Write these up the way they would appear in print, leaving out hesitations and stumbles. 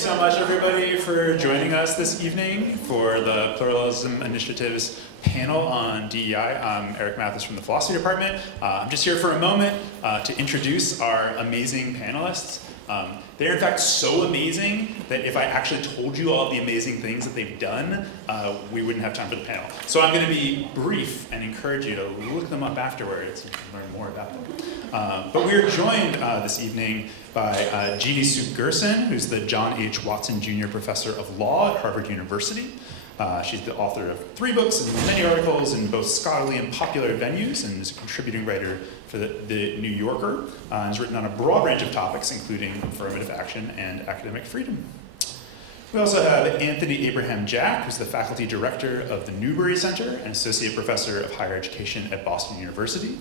so much, everybody, for joining us this evening for the Pluralism Initiative's panel on DEI. I'm Erich Matthes from the Philosophy Department. I'm just here for a moment to introduce our amazing panelists. They're in fact so amazing that if I actually told you all the amazing things that they've done, we wouldn't have time for the panel. So I'm going to be brief and encourage you to look them up afterwards and learn more about them. But we're joined this evening by Jeannie Gersen, who's the John H. Watson Jr. Professor of Law at Harvard University. She's the author of 3 books and many articles in both scholarly and popular venues, and is a contributing writer for the New Yorker, and has written on a broad range of topics, including affirmative action and academic freedom. We also have Anthony Abraham Jack, who's the faculty director of the Newbury Center and associate professor of higher education at Boston University.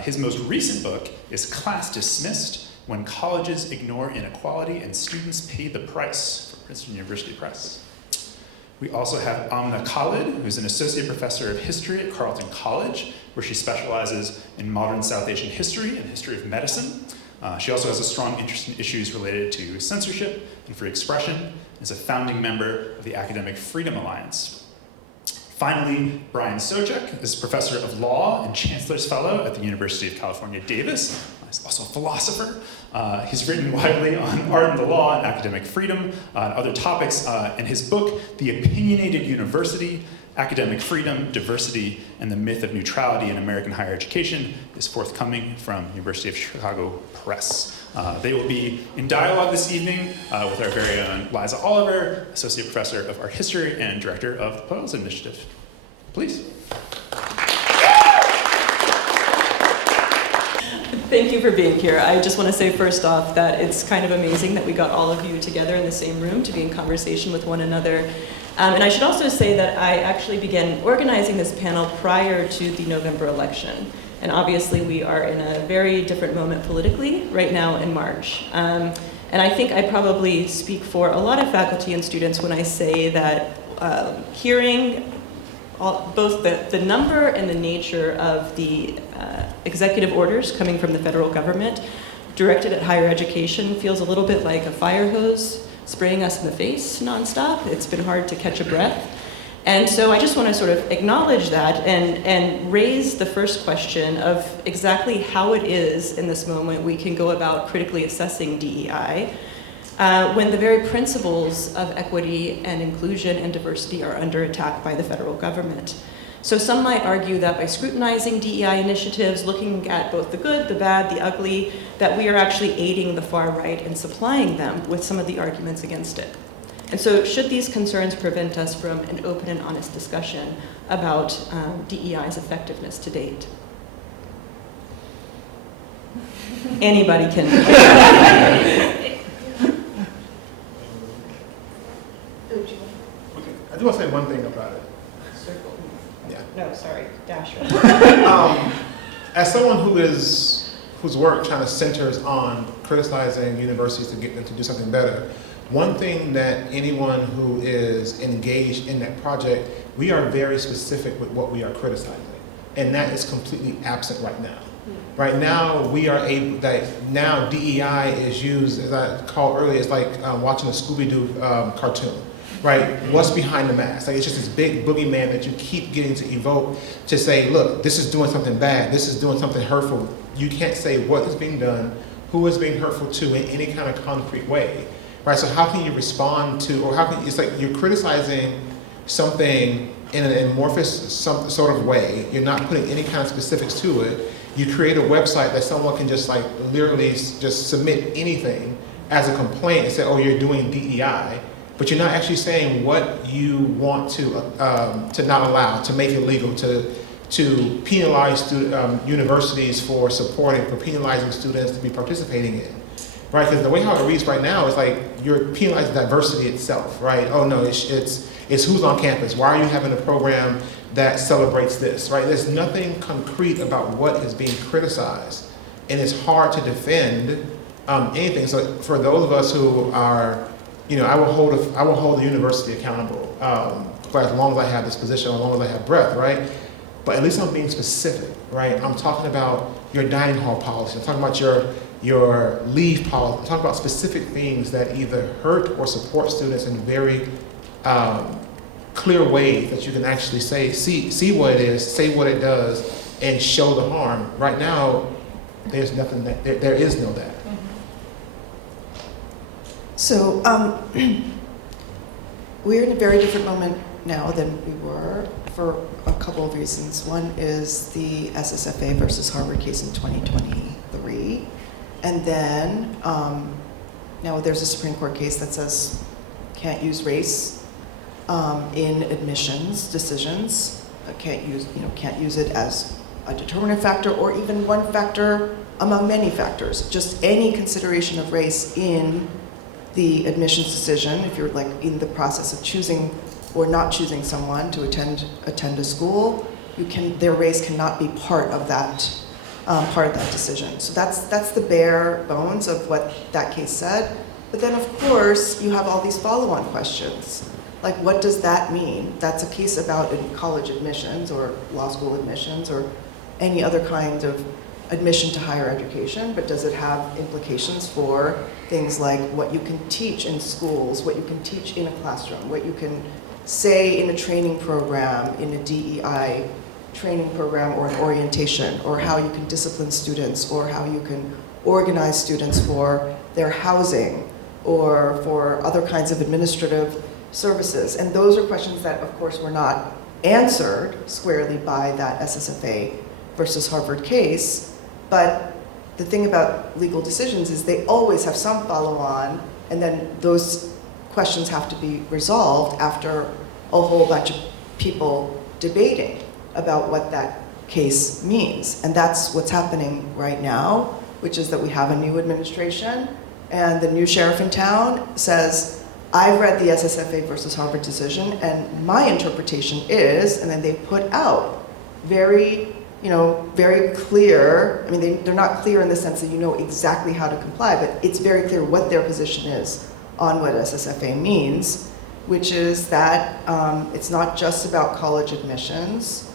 His most recent book is Class Dismissed: When Colleges Ignore Inequality and Students Pay the Price, for Princeton University Press. We also have Amna Khalid, who's an associate professor of history at Carleton College, where she specializes in modern South Asian history and history of medicine. She also has a strong interest in issues related to censorship and free expression, and is a founding member of the Academic Freedom Alliance. Finally, Brian Soucek is professor of law and chancellor's fellow at the University of California, Davis. He's also a philosopher. He's written widely on art and the law and academic freedom and other topics. And his book, The Opinionated University: Academic Freedom, Diversity, and the Myth of Neutrality in American Higher Education, is forthcoming from University of Chicago Press. They will be in dialogue this evening with our very own Liza Oliver, associate professor of art history and director of the Pluralism Initiative. Please. Thank you for being here. I just want to say first off that it's kind of amazing that we got all of you together in the same room to be in conversation with one another. And I should also say that I actually began organizing this panel prior to the November election. And obviously we are in a very different moment politically right now in March. And I think I probably speak for a lot of faculty and students when I say that hearing both the number and the nature of the executive orders coming from the federal government directed at higher education feels a little bit like a fire hose spraying us in the face nonstop. It's been hard to catch a breath. And so I just want to sort of acknowledge that and raise the first question of exactly how it is in this moment we can go about critically assessing DEI when the very principles of equity and inclusion and diversity are under attack by the federal government. So some might argue that by scrutinizing DEI initiatives, looking at both the good, the bad, the ugly, that we are actually aiding the far right and supplying them with some of the arguments against it. And so should these concerns prevent us from an open and honest discussion about DEI's effectiveness to date? Anybody can. I do want to say one thing about it. Circle. Yeah. No, sorry, dash. As someone whose work kind of centers on criticizing universities to get them to do something better, one thing that anyone who is engaged in that project, we are very specific with what we are criticizing, and that is completely absent right now. Right now, we are able, now DEI is used, as I called earlier, it's like watching a Scooby-Doo cartoon. Right? What's behind the mask? Like, it's just this big boogeyman that you keep getting to evoke to say, look, this is doing something bad, this is doing something hurtful. You can't say what is being done, who is being hurtful to in any kind of concrete way. Right? So how can you respond to, or how can, it's like you're criticizing something in an amorphous sort of way. You're not putting any kind of specifics to it. You create a website that someone can just like literally just submit anything as a complaint and say, oh, you're doing DEI. But you're not actually saying what you want to not allow, to make illegal, to penalize universities for supporting, for penalizing students to be participating in, right? Because the way how it reads right now is like you're penalizing diversity itself, right? Oh no, it's who's on campus. Why are you having a program that celebrates this, right? There's nothing concrete about what is being criticized, and it's hard to defend anything. So for those of us who are, I will hold the university accountable for as long as I have this position, as long as I have breath, right? But at least I'm being specific, right? I'm talking about your dining hall policy. I'm talking about your leave policy. I'm talking about specific things that either hurt or support students in very clear ways that you can actually say, see what it is, say what it does, and show the harm. Right now, there's nothing that, there is no that. So we're in a very different moment now than we were for a couple of reasons. One is the SSFA versus Harvard case in 2023. And then now there's a Supreme Court case that says can't use race in admissions decisions. Can't use it as a determinant factor or even one factor among many factors. Just any consideration of race in the admissions decision, if you're like in the process of choosing or not choosing someone to attend a school, their race cannot be part of that decision. So that's the bare bones of what that case said. But then of course you have all these follow-on questions. Like, what does that mean? That's a case about college admissions or law school admissions or any other kind of admission to higher education, but does it have implications for things like what you can teach in schools, what you can teach in a classroom, what you can say in a training program, in a DEI training program or an orientation, or how you can discipline students, or how you can organize students for their housing or for other kinds of administrative services. And those are questions that, of course, were not answered squarely by that SSFA versus Harvard case. But the thing about legal decisions is they always have some follow-on, and then those questions have to be resolved after a whole bunch of people debating about what that case means. And that's what's happening right now, which is that we have a new administration, and the new sheriff in town says, I've read the SSFA versus Harvard decision, and my interpretation is, and then they put out very clear, I mean, they're not clear in the sense that you know exactly how to comply, but it's very clear what their position is on what SSFA means, which is that it's not just about college admissions,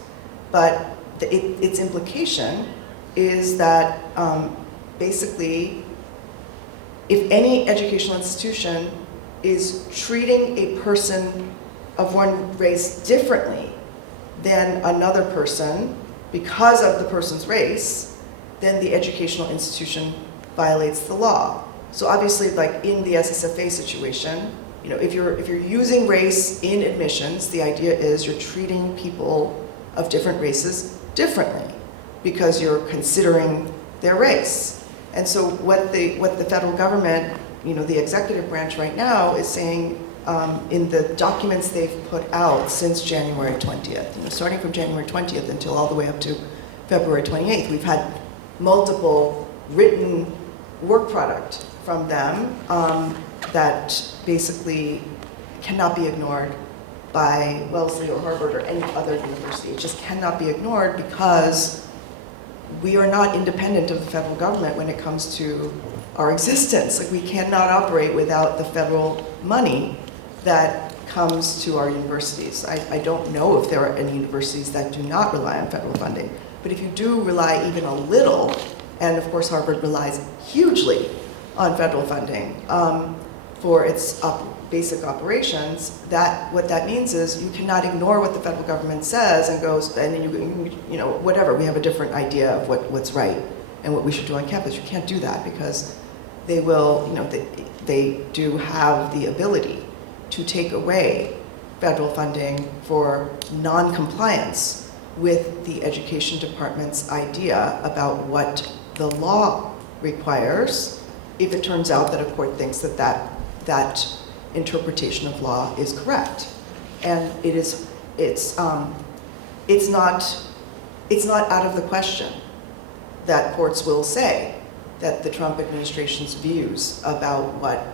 but its implication is that basically, if any educational institution is treating a person of one race differently than another person because of the person's race, then the educational institution violates the law. So obviously, like in the SSFA situation, if you're using race in admissions, the idea is you're treating people of different races differently because you're considering their race. And so what the federal government, the executive branch right now is saying in the documents they've put out since January 20th, starting from January 20th until all the way up to February 28th, we've had multiple written work product from them that basically cannot be ignored by Wellesley or Harvard or any other university. It just cannot be ignored because we are not independent of the federal government when it comes to our existence. Like, we cannot operate without the federal money that comes to our universities. I don't know if there are any universities that do not rely on federal funding, but if you do rely even a little, and of course Harvard relies hugely on federal funding for its basic operations, what that means is you cannot ignore what the federal government says and goes, and then whatever, we have a different idea of what's right and what we should do on campus. You can't do that because they will, they do have the ability to take away federal funding for non-compliance with the education department's idea about what the law requires if it turns out that a court thinks that interpretation of law is correct. And it's not out of the question that courts will say that the Trump administration's views about what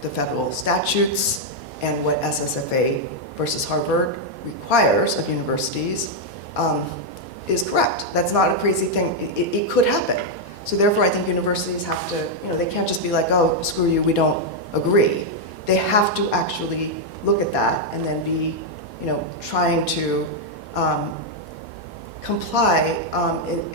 the federal statutes and what SSFA versus Harvard requires of universities is correct. That's not a crazy thing. It could happen. So therefore, I think universities have to, they can't just be like, oh, screw you, we don't agree. They have to actually look at that and then be, trying to comply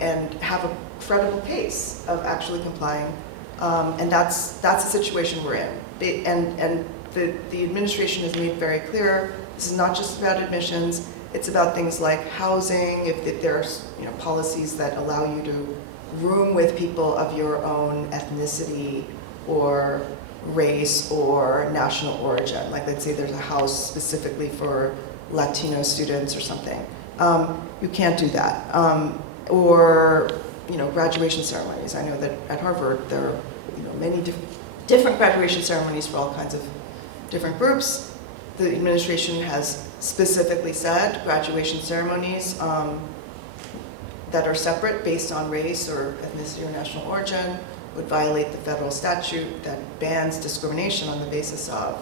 and have a credible case of actually complying. And that's the situation we're in. And the administration has made very clear, this is not just about admissions, it's about things like housing, if there's policies that allow you to room with people of your own ethnicity or race or national origin. Like, let's say there's a house specifically for Latino students or something. You can't do that. Or graduation ceremonies. I know that at Harvard there are many different graduation ceremonies for all kinds of different groups. The administration has specifically said graduation ceremonies that are separate based on race or ethnicity or national origin would violate the federal statute that bans discrimination on the basis of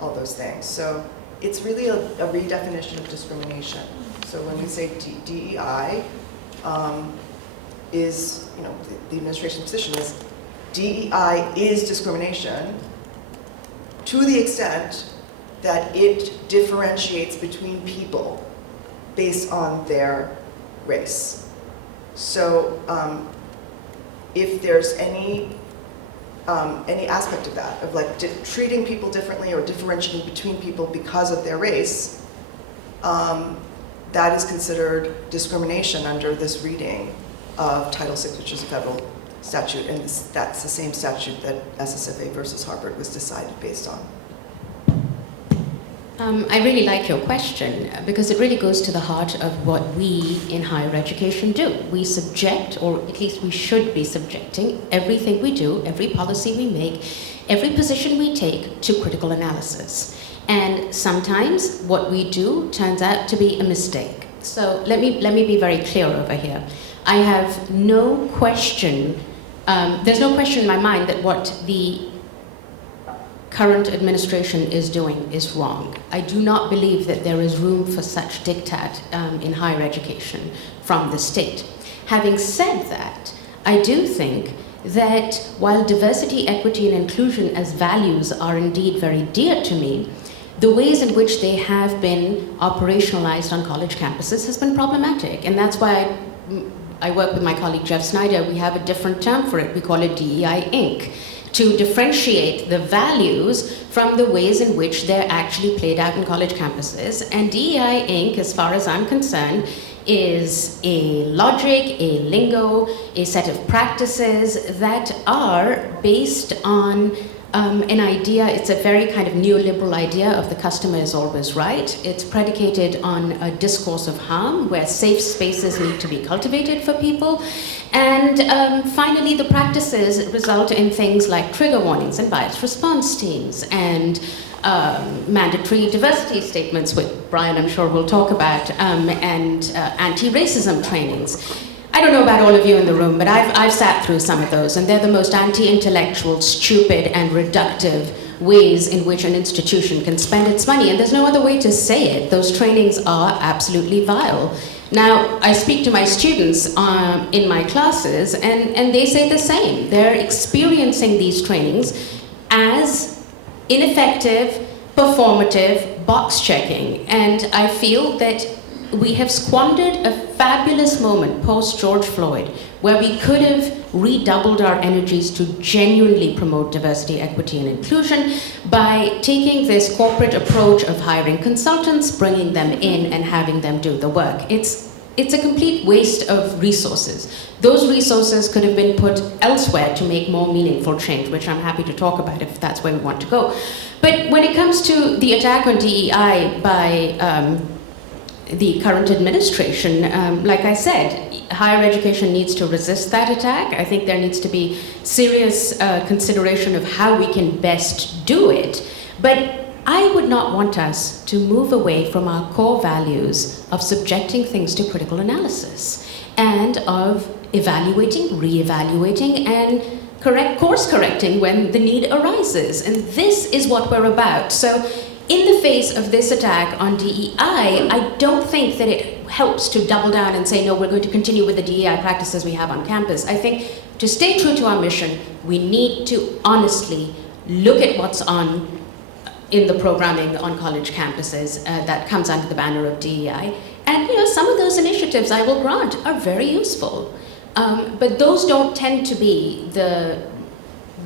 all those things. So it's really a redefinition of discrimination. So when we say DEI, is, the administration's position is DEI is discrimination to the extent that it differentiates between people based on their race. So if there's any aspect of that, of like treating people differently or differentiating between people because of their race, that is considered discrimination under this reading of Title VI, which is a federal statute, and that's the same statute that SSFA versus Harvard was decided based on. I really like your question because it really goes to the heart of what we in higher education do. We subject, or at least we should be subjecting, everything we do, every policy we make, every position we take to critical analysis. And sometimes what we do turns out to be a mistake. So let me be very clear over here. I have no question, there's no question in my mind that what the current administration is doing is wrong. I do not believe that there is room for such diktat in higher education from the state. Having said that, I do think that while diversity, equity, and inclusion as values are indeed very dear to me, the ways in which they have been operationalized on college campuses has been problematic. And that's why I work with my colleague Jeff Snyder. We have a different term for it. We call it DEI Inc., to differentiate the values from the ways in which they're actually played out in college campuses. And DEI Inc., as far as I'm concerned, is a logic, a lingo, a set of practices that are based on an idea. It's a very kind of neoliberal idea of the customer is always right. It's predicated on a discourse of harm where safe spaces need to be cultivated for people. And finally, the practices result in things like trigger warnings and bias response teams and mandatory diversity statements, which Brian, I'm sure, will talk about, and anti-racism trainings. I don't know about all of you in the room, but I've sat through some of those, and they're the most anti-intellectual, stupid, and reductive ways in which an institution can spend its money, and there's no other way to say it. Those trainings are absolutely vile. Now, I speak to my students in my classes, and they say the same. They're experiencing these trainings as ineffective, performative, box checking, and I feel that we have squandered a fabulous moment post-George Floyd where we could have redoubled our energies to genuinely promote diversity, equity, and inclusion by taking this corporate approach of hiring consultants, bringing them in, and having them do the work. It's a complete waste of resources. Those resources could have been put elsewhere to make more meaningful change, which I'm happy to talk about if that's where we want to go. But when it comes to the attack on DEI by the current administration, like I said, higher education needs to resist that attack. I think there needs to be serious consideration of how we can best do it. But I would not want us to move away from our core values of subjecting things to critical analysis and of evaluating, re-evaluating, and course correcting when the need arises. And this is what we're about. So in the face of this attack on DEI, I don't think that it helps to double down and say, no, we're going to continue with the DEI practices we have on campus. I think to stay true to our mission, we need to honestly look at what's on in the programming on college campuses that comes under the banner of DEI. And some of those initiatives, I will grant, are very useful. But those don't tend to be the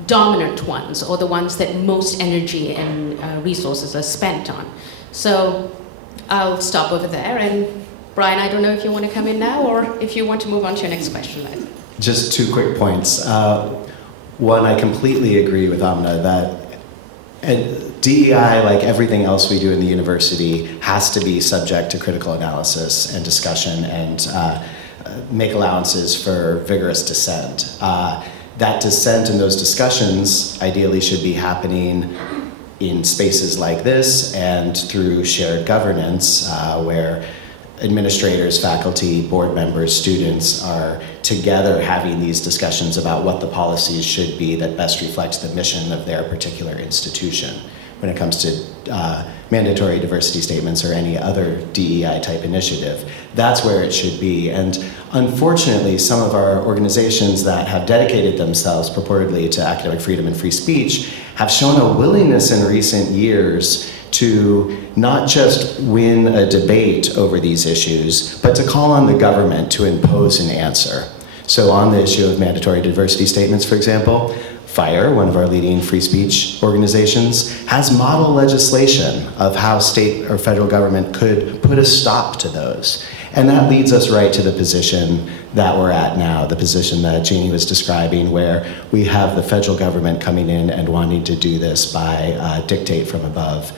dominant ones or the ones that most energy and resources are spent on. So I'll stop over there. And Brian, I don't know if you want to come in now or if you want to move on to your next question, Liza. Just 2 quick points. One, I completely agree with Amna that DEI, like everything else we do in the university, has to be subject to critical analysis and discussion and make allowances for vigorous dissent. That dissent and those discussions ideally should be happening in spaces like this and through shared governance where administrators, faculty, board members, students are together having these discussions about what the policies should be that best reflect the mission of their particular institution when it comes to mandatory diversity statements or any other DEI type initiative. That's where it should be. And unfortunately, some of our organizations that have dedicated themselves purportedly to academic freedom and free speech have shown a willingness in recent years to not just win a debate over these issues, but to call on the government to impose an answer. So on the issue of mandatory diversity statements, for example, FIRE, one of our leading free speech organizations, has model legislation of how state or federal government could put a stop to those. And that leads us right to the position that we're at now, the position that Jeannie was describing, where we have the federal government coming in and wanting to do this by dictate from above,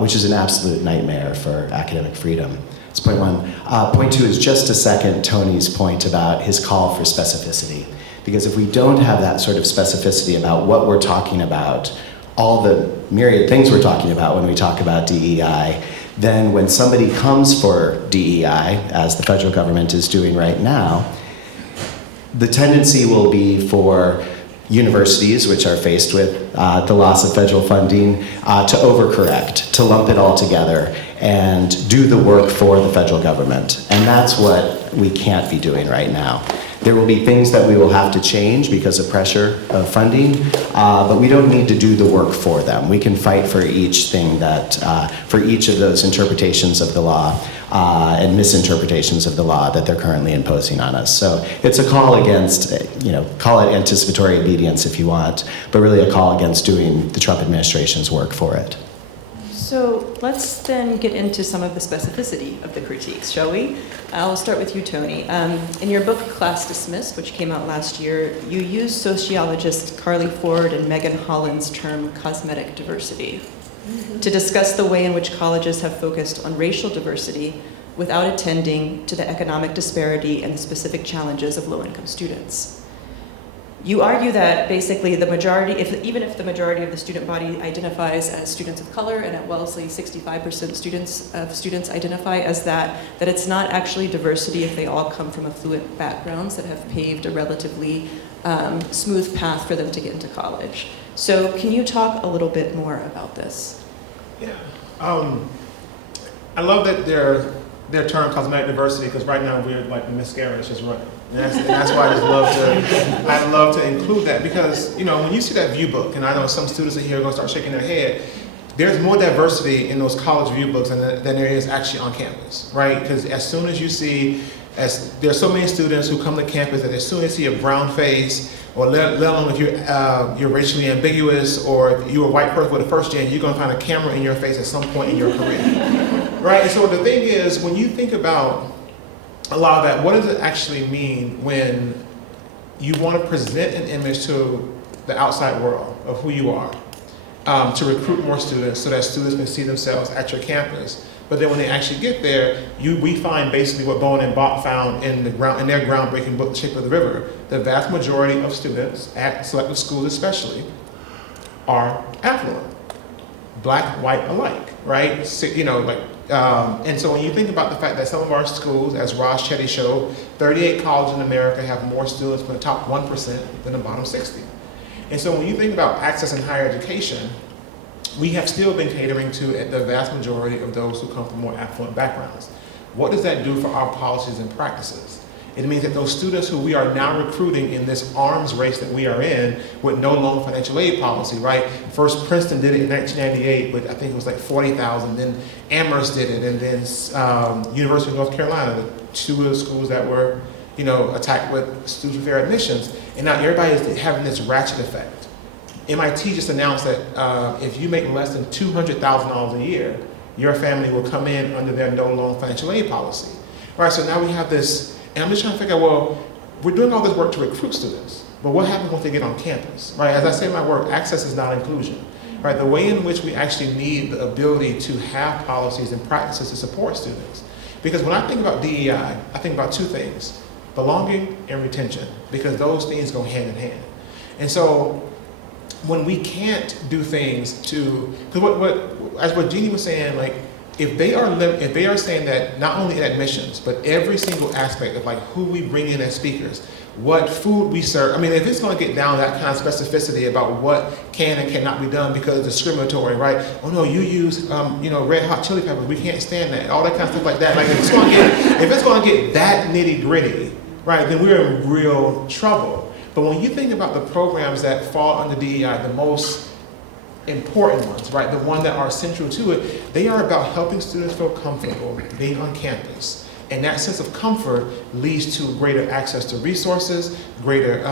which is an absolute nightmare for academic freedom. That's point one. Point two is just to second Tony's point about his call for specificity. Because if we don't have that sort of specificity about what we're talking about, all the myriad things we're talking about when we talk about DEI, then when somebody comes for DEI, as the federal government is doing right now, the tendency will be for universities, which are faced with the loss of federal funding, to overcorrect, to lump it all together and do the work for the federal government. And that's what we can't be doing right now. There will be things that we will have to change because of pressure of funding, but we don't need to do the work for them. We can fight for each thing that, for each of those interpretations of the law and misinterpretations of the law that they're currently imposing on us. So it's a call against, call it anticipatory obedience if you want, but really a call against doing the Trump administration's work for it. So let's then get into some of the specificity of the critiques, shall we? I'll start with you, Tony. In your book, Class Dismissed, which came out last year, you used sociologists Carly Ford and Megan Holland's term cosmetic diversity to discuss the way in which colleges have focused on racial diversity without attending to the economic disparity and the specific challenges of low-income students. You argue that basically the majority, even if the majority of the student body identifies as students of color, and at Wellesley 65% students identify as that it's not actually diversity if they all come from affluent backgrounds that have paved a relatively smooth path for them to get into college. So can you talk a little bit more about this? Yeah, I love that their term cosmetic diversity, because right now we're like the mascara is just running. And that's why I love to include that, because when you see that view book, and I know some students in here are going to start shaking their head, there's more diversity in those college view books than there is actually on campus, right? Because as soon as you see, there's so many students who come to campus that as soon as you see a brown face, or let alone if you're racially ambiguous, or if you're a white person with a first gen, you're going to find a camera in your face at some point in your career, right? And so the thing is, when you think about a lot of that, what does it actually mean when you want to present an image to the outside world of who you are, to recruit more students so that students can see themselves at your campus? But then when they actually get there, we find basically what Bowen and Bach found in their groundbreaking book, The Shape of the River. The vast majority of students at selective schools especially are affluent, black, white alike, right? And so when you think about the fact that some of our schools, as Raj Chetty showed, 38 colleges in America have more students from the top 1% than the bottom 60. And so when you think about access in higher education, we have still been catering to the vast majority of those who come from more affluent backgrounds. What does that do for our policies and practices? It means that those students who we are now recruiting in this arms race that we are in with no loan financial aid policy, right? First Princeton did it in 1998 with, I think it was like 40,000, then Amherst did it, and then University of North Carolina, the two of the schools that were, attacked with students with fair admissions, and now everybody is having this ratchet effect. MIT just announced that if you make less than $200,000 a year, your family will come in under their no loan financial aid policy. Right, so now we have this, and I'm just trying to figure out, well, we're doing all this work to recruit students, but what happens once they get on campus, right? As I say in my work, access is not inclusion, right? The way in which we actually need the ability to have policies and practices to support students. Because when I think about DEI, I think about two things, belonging and retention, because those things go hand in hand. And so when we can't do things to, because what Jeannie was saying, like, if they are saying that not only in admissions, but every single aspect of like who we bring in as speakers, what food we serve, I mean, if it's going to get down that kind of specificity about what can and cannot be done because it's discriminatory, right? Oh no, you use red hot chili peppers, we can't stand that, all that kind of stuff like that. Like if it's going to get that nitty gritty, right, then we're in real trouble. But when you think about the programs that fall under DEI, the most important ones, right? The ones that are central to it, they are about helping students feel comfortable being on campus. And that sense of comfort leads to greater access to resources, greater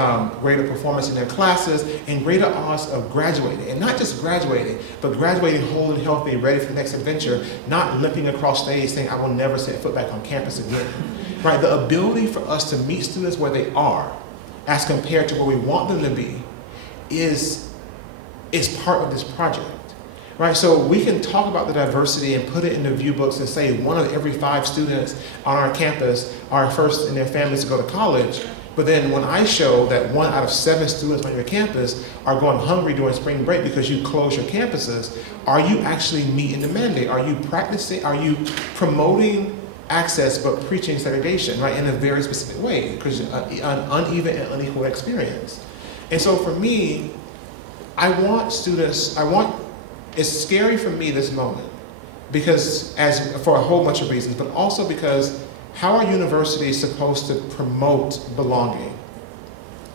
performance in their classes, and greater odds of graduating. And not just graduating, but graduating whole and healthy, ready for the next adventure, not limping across stage saying, I will never set foot back on campus again. Right? The ability for us to meet students where they are, as compared to where we want them to be, is part of this project, right? So we can talk about the diversity and put it in the view books and say 1 of every 5 students on our campus are first in their families to go to college. But then when I show that 1 out of 7 students on your campus are going hungry during spring break because you close your campuses, are you actually meeting the mandate? Are you practicing, are you promoting access but preaching segregation, right, in a very specific way, because an uneven and unequal experience? And so for me, it's scary for me this moment, because for a whole bunch of reasons, but also because how are universities supposed to promote belonging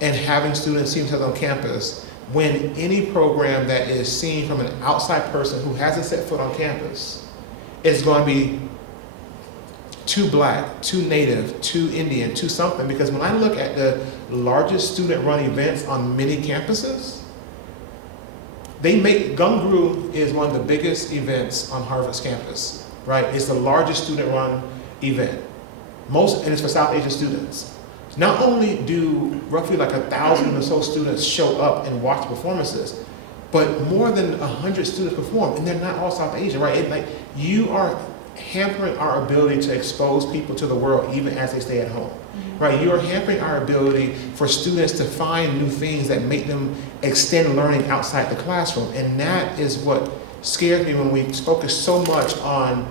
and having students see themselves on campus when any program that is seen from an outside person who hasn't set foot on campus is going to be too black, too native, too Indian, too something? Because when I look at the largest student-run events on many campuses, Gungru is one of the biggest events on Harvard's campus, right? It's the largest student-run event. And it's for South Asian students. Not only do roughly like 1,000 or so students show up and watch performances, but more than 100 students perform, and they're not all South Asian, right? You are hampering our ability to expose people to the world even as they stay at home. Right, you are hampering our ability for students to find new things that make them extend learning outside the classroom. And that is what scares me when we focus so much on,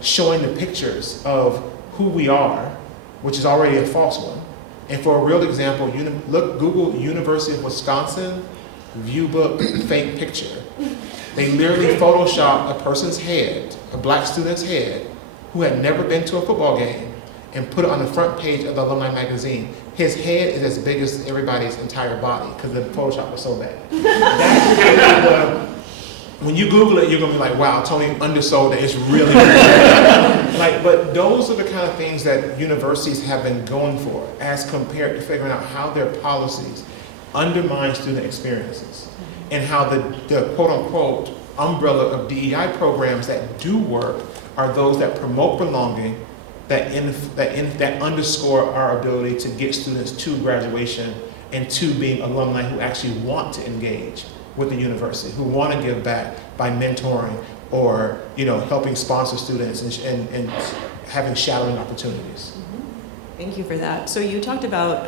showing the pictures of who we are, which is already a false one. And for a real example, Google University of Wisconsin viewbook fake picture. They literally photoshopped a person's head, a black student's head, who had never been to a football game, and put it on the front page of the alumni magazine. His head is as big as everybody's entire body because the Photoshop was so bad. When you Google it, you're gonna be like, wow, Tony undersold it, it's really bad. But those are the kind of things that universities have been going for as compared to figuring out how their policies undermine student experiences and how the quote unquote umbrella of DEI programs that do work are those that promote belonging, that underscore our ability to get students to graduation and to being alumni who actually want to engage with the university, who want to give back by mentoring or helping sponsor students and having shadowing opportunities. Thank you for that. So you talked about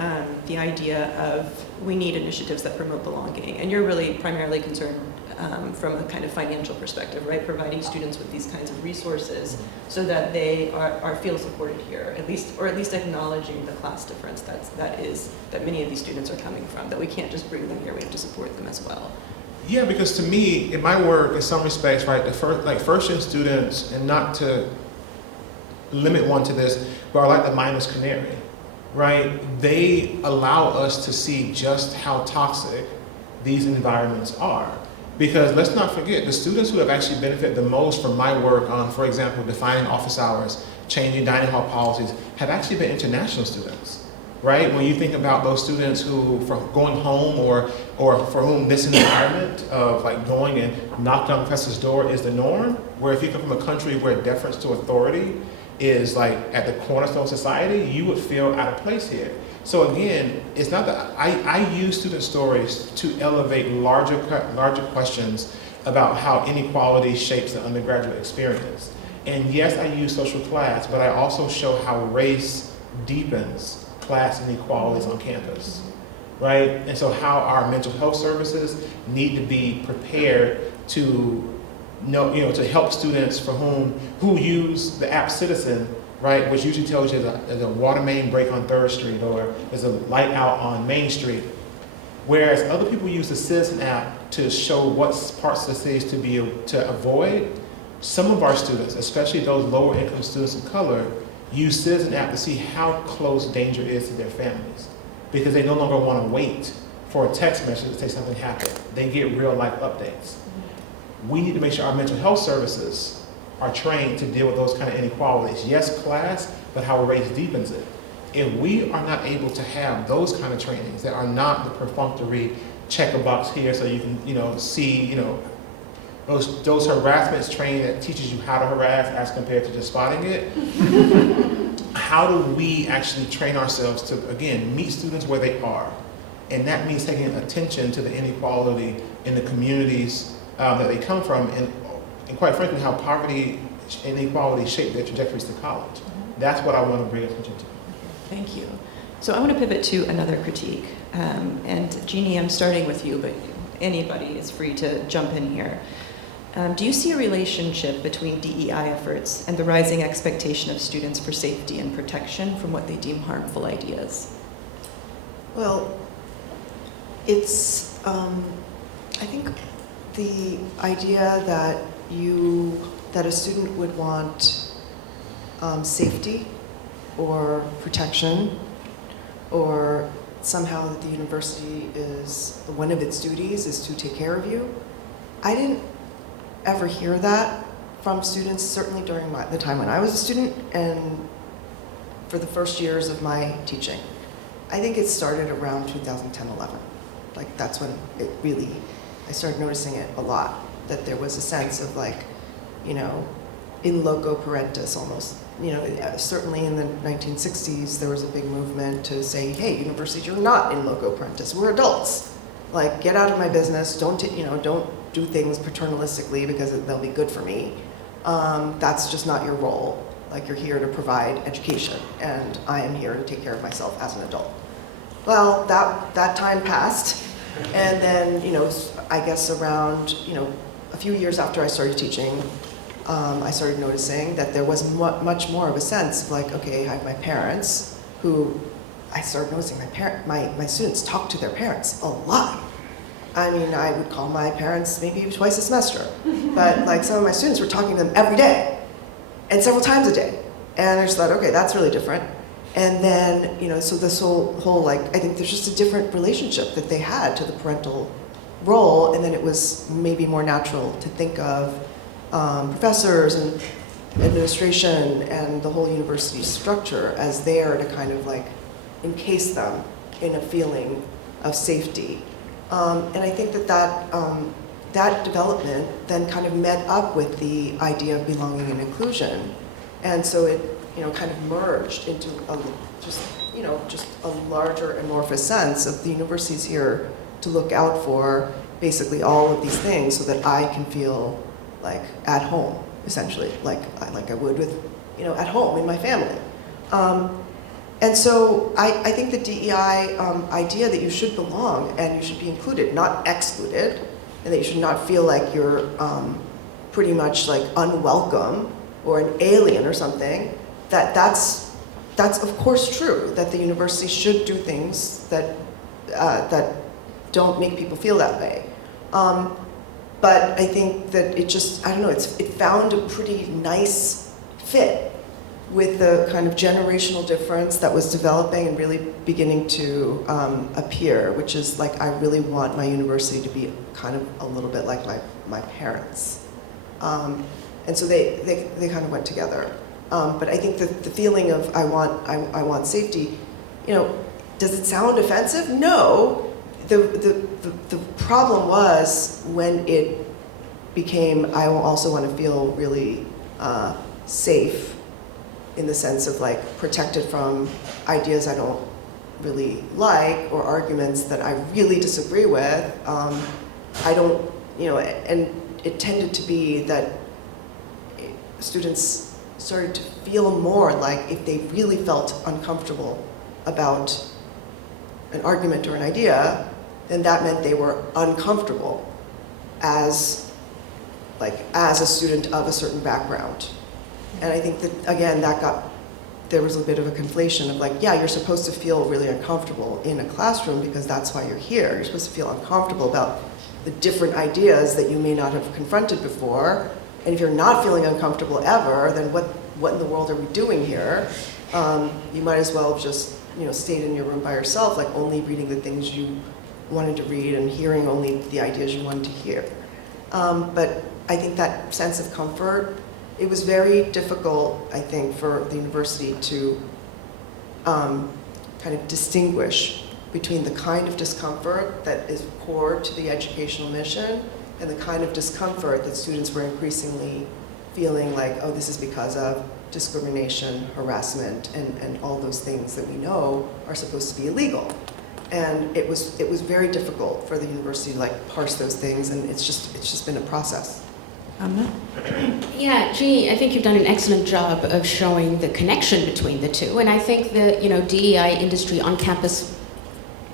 the idea of we need initiatives that promote belonging, and you're really primarily concerned from a kind of financial perspective, right? Providing students with these kinds of resources so that they feel supported here, at least acknowledging the class difference that many of these students are coming from, that we can't just bring them here, we have to support them as well. Yeah, because to me, in my work, in some respects, right, the first-year students, and not to limit one to this, but are like the minus canary, right? They allow us to see just how toxic these environments are. Because let's not forget, the students who have actually benefited the most from my work on, for example, defining office hours, changing dining hall policies have actually been international students, right? When you think about those students who, from going home or for whom this environment of like going and knocking on the professor's door is the norm, where if you come from a country where deference to authority is like at the cornerstone of society, you would feel out of place here. So again, it's not that I use student stories to elevate larger questions about how inequality shapes the undergraduate experience. And yes, I use social class, but I also show how race deepens class inequalities on campus, right? And so how our mental health services need to be prepared to to help students who use the app Citizen, right, which usually tells you there's a water main break on 3rd Street or there's a light out on Main Street. Whereas other people use the Citizen app to show what parts of the cities to avoid, some of our students, especially those lower income students of color, use Citizen app to see how close danger is to their families, because they no longer want to wait for a text message to say something happened. They get real life updates. We need to make sure our mental health services are trained to deal with those kind of inequalities. Yes, class, but how race deepens it. If we are not able to have those kind of trainings that are not the perfunctory check a box here so you can see those harassments training that teaches you how to harass as compared to just spotting it. How do we actually train ourselves to, again, meet students where they are? And that means taking attention to the inequality in the communities that they come from, and quite frankly, how poverty and inequality shape their trajectories to college. That's what I want to bring attention to. Thank you. So I want to pivot to another critique. And Jeannie, I'm starting with you, but anybody is free to jump in here. Do you see a relationship between DEI efforts and the rising expectation of students for safety and protection from what they deem harmful ideas? Well, it's, I think the idea that a student would want safety or protection, or somehow that the university one of its duties is to take care of you. I didn't ever hear that from students, certainly during the time when I was a student and for the first years of my teaching. I think it started around 2010-11. Like that's when I started noticing it a lot, that there was a sense of like, in loco parentis almost. Certainly in the 1960s, there was a big movement to say, hey, universities, you're not in loco parentis, we're adults. Like, get out of my business, don't do things paternalistically because they'll be good for me. That's just not your role. Like, you're here to provide education, and I am here to take care of myself as an adult. Well, that time passed, and then, I guess around, a few years after I started teaching, I started noticing that there was much more of a sense of like, okay, I have my parents who, I started noticing my students talk to their parents a lot. I mean, I would call my parents maybe twice a semester, but like some of my students were talking to them every day and several times a day. And I just thought, okay, that's really different. And then, so this whole like, I think there's just a different relationship that they had to the parental role, and then it was maybe more natural to think of professors and administration and the whole university structure as there to kind of like encase them in a feeling of safety. And I think that development then kind of met up with the idea of belonging and inclusion. And so it, kind of merged into just a larger amorphous sense of the university's here to look out for basically all of these things so that I can feel like at home, essentially, like I would with, at home in my family. And so I think the DEI idea that you should belong and you should be included, not excluded, and that you should not feel like you're pretty much like unwelcome or an alien or something, that's of course true, that the university should do things that don't make people feel that way. But I think that it just, I don't know, it found a pretty nice fit with the kind of generational difference that was developing and really beginning to appear, which is like, I really want my university to be kind of a little bit like my parents. And so they kind of went together. But I think that the feeling of I want safety, does it sound offensive? No. The problem was when it became, I also want to feel really safe in the sense of like protected from ideas I don't really like or arguments that I really disagree with. I don't, and it tended to be that students started to feel more like if they really felt uncomfortable about an argument or an idea, then that meant they were uncomfortable as a student of a certain background. And I think that, again, there was a bit of a conflation of like, yeah, you're supposed to feel really uncomfortable in a classroom because that's why you're here. You're supposed to feel uncomfortable about the different ideas that you may not have confronted before. And if you're not feeling uncomfortable ever, then what in the world are we doing here? You might as well have just, stayed in your room by yourself, like only reading the things you wanted to read and hearing only the ideas you wanted to hear. But I think that sense of comfort, it was very difficult, I think, for the university to kind of distinguish between the kind of discomfort that is core to the educational mission and the kind of discomfort that students were increasingly feeling like, oh, this is because of discrimination, harassment, and all those things that we know are supposed to be illegal. And it was very difficult for the university to like parse those things, and it's just been a process. Amna? Yeah, Jeannie, I think you've done an excellent job of showing the connection between the two, and I think the DEI industry on campus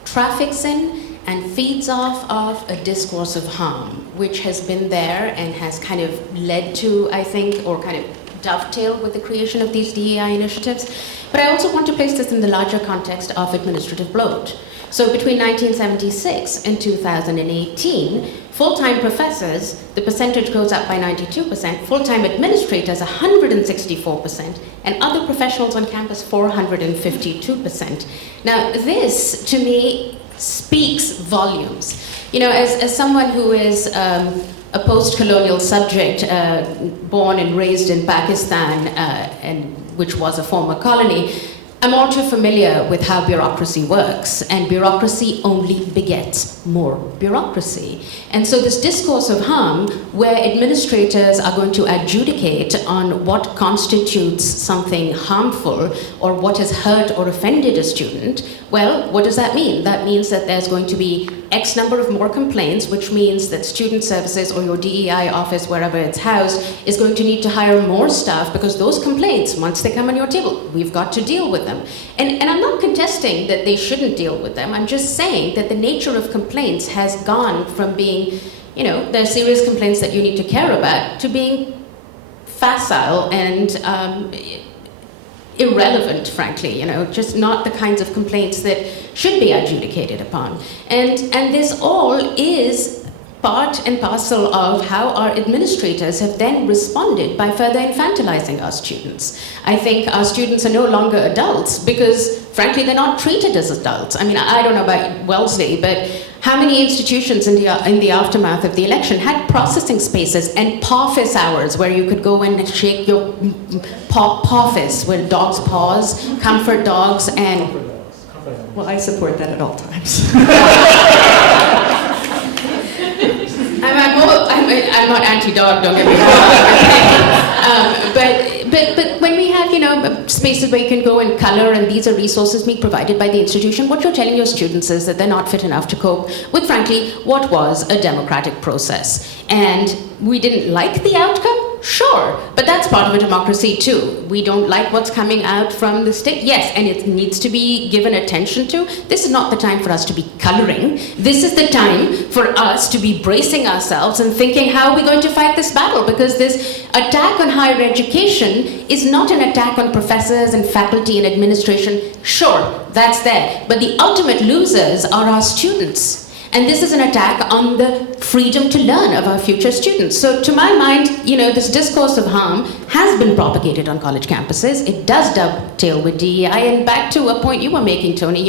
traffics in and feeds off of a discourse of harm, which has been there and has kind of led to, I think, or kind of dovetailed with the creation of these DEI initiatives. But I also want to place this in the larger context of administrative bloat. So between 1976 and 2018, full-time professors, the percentage goes up by 92%, full-time administrators 164%, and other professionals on campus 452%. Now this, to me, speaks volumes. As someone who is a post-colonial subject, born and raised in Pakistan, and which was a former colony, I'm all too familiar with how bureaucracy works, and bureaucracy only begets more bureaucracy. And so this discourse of harm, where administrators are going to adjudicate on what constitutes something harmful or what has hurt or offended a student, well, what does that mean? That means that there's going to be X number of more complaints, which means that student services or your DEI office, wherever it's housed, is going to need to hire more staff because those complaints, once they come on your table, we've got to deal with them. And I'm not contesting that they shouldn't deal with them. I'm just saying that the nature of complaints has gone from being, there are serious complaints that you need to care about, to being facile and irrelevant, frankly, just not the kinds of complaints that should be adjudicated upon. And this all is part and parcel of how our administrators have then responded by further infantilizing our students. I think our students are no longer adults because, frankly, they're not treated as adults. I mean, I don't know about Wellesley, but how many institutions in the aftermath of the election had processing spaces and pawfis hours where you could go and shake your pawfis, where dogs paws, comfort dogs, and... Well, I support that at all times. I'm not anti-dog, don't get me wrong. But when we have, spaces where you can go and color, and these are resources being provided by the institution, what you're telling your students is that they're not fit enough to cope with, frankly, what was a democratic process. And we didn't like the outcome? Sure, but that's part of a democracy too. We don't like what's coming out from the state, yes, and it needs to be given attention to. This is not the time for us to be coloring. This is the time for us to be bracing ourselves and thinking, how are we going to fight this battle? Because this attack on higher education is not an attack on professors and faculty and administration. Sure, that's there, but the ultimate losers are our students. And this is an attack on the freedom to learn of our future students. So to my mind, this discourse of harm has been propagated on college campuses. It does dovetail with DEI. And back to a point you were making, Tony,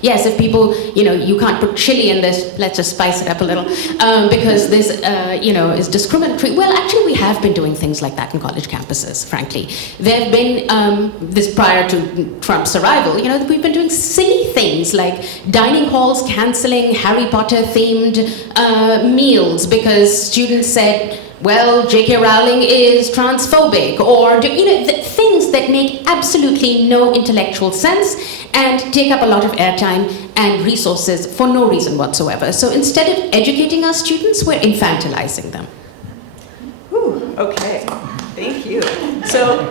yes, if people, you can't put chili in this, let's just spice it up a little, because this, is discriminatory. Well, actually, we have been doing things like that in college campuses, frankly. There have been, this prior to Trump's arrival, we've been doing silly things like dining halls canceling Harry Potter themed meals because students said, well, J.K. Rowling is transphobic, or things that make absolutely no intellectual sense and take up a lot of airtime and resources for no reason whatsoever. So instead of educating our students, we're infantilizing them. Ooh, okay. Thank you. So,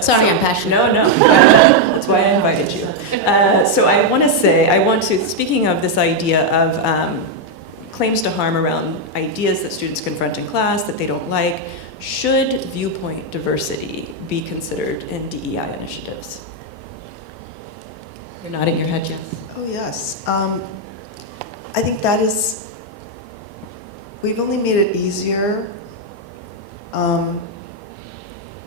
Sorry, I'm passionate. No. That's why I invited you. So I want to, speaking of this idea of claims to harm around ideas that students confront in class that they don't like, should viewpoint diversity be considered in DEI initiatives? You're nodding your head, yes. Oh, yes. I think that is, we've only made it easier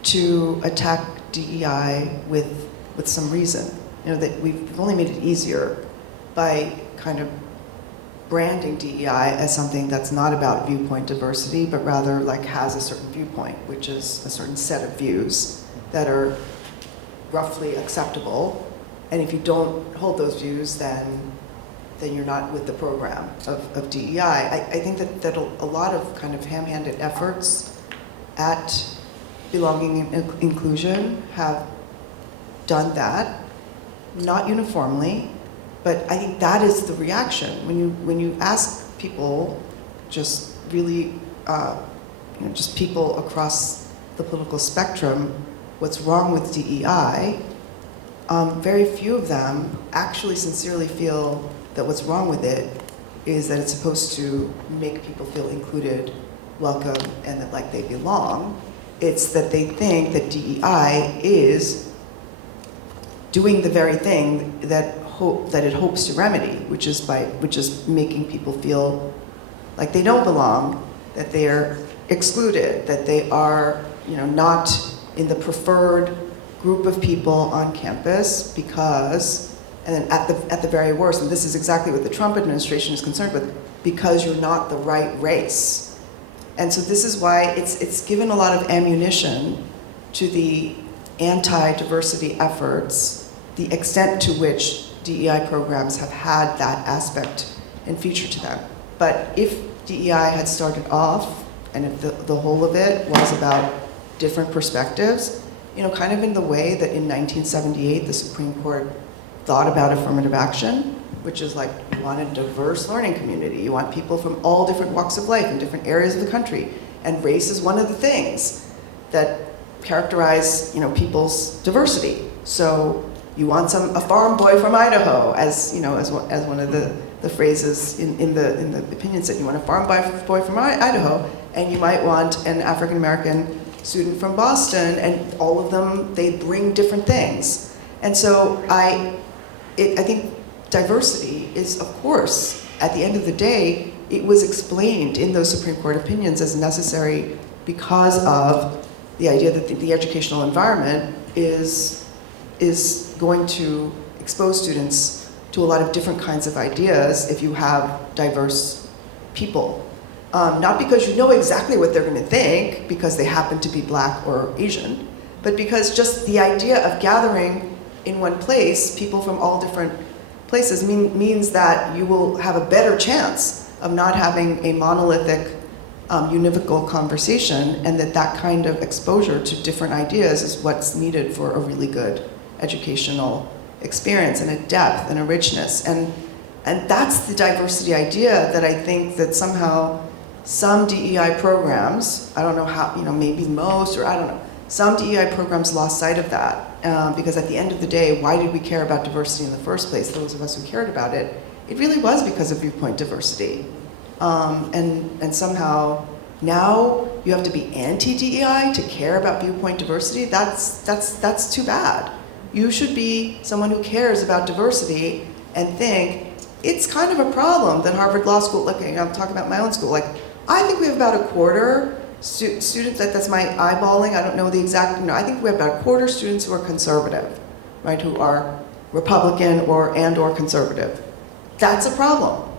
to attack DEI with some reason. That we've only made it easier by kind of branding DEI as something that's not about viewpoint diversity, but rather like has a certain viewpoint, which is a certain set of views that are roughly acceptable. And if you don't hold those views, then you're not with the program of DEI. I think that a lot of kind of ham-handed efforts at belonging and inclusion have done that, not uniformly, but I think that is the reaction. When you ask people, just really, just people across the political spectrum, what's wrong with DEI, very few of them actually sincerely feel that what's wrong with it is that it's supposed to make people feel included, welcome, and that like they belong. It's that they think that DEI is doing the very thing that it hopes to remedy, which is making people feel like they don't belong, that they're excluded, that they are not in the preferred group of people on campus because, and then at the very worst, and this is exactly what the Trump administration is concerned with, because you're not the right race. And so this is why it's given a lot of ammunition to the anti-diversity efforts, the extent to which DEI programs have had that aspect and feature to them. But if DEI had started off, and if the whole of it was about different perspectives, kind of in the way that in 1978 the Supreme Court thought about affirmative action, which is like, you want a diverse learning community, you want people from all different walks of life in different areas of the country, and race is one of the things that characterize people's diversity. So you want a farm boy from Idaho, as one of the phrases in the opinion set. You want a farm boy from Idaho, and you might want an African American student from Boston, and all of them, they bring different things. And so I think diversity is, of course, at the end of the day, it was explained in those Supreme Court opinions as necessary because of the idea that the educational environment is going to expose students to a lot of different kinds of ideas if you have diverse people. Not because you know exactly what they're going to think because they happen to be Black or Asian, but because just the idea of gathering in one place people from all different places means that you will have a better chance of not having a monolithic, univocal conversation, and that kind of exposure to different ideas is what's needed for a really good educational experience, and a depth and a richness. And that's the diversity idea that I think that somehow some DEI programs, I don't know how, maybe most, or I don't know, some DEI programs lost sight of that. Because at the end of the day, why did we care about diversity in the first place? Those of us who cared about it, it really was because of viewpoint diversity. And somehow now you have to be anti-DEI to care about viewpoint diversity. That's too bad. You should be someone who cares about diversity and think it's kind of a problem that Harvard Law School, I'm talking about my own school, like I think we have about a quarter students, that's my eyeballing, I don't know the exact, I think we have about a quarter students who are conservative, right, who are Republican or conservative. That's a problem.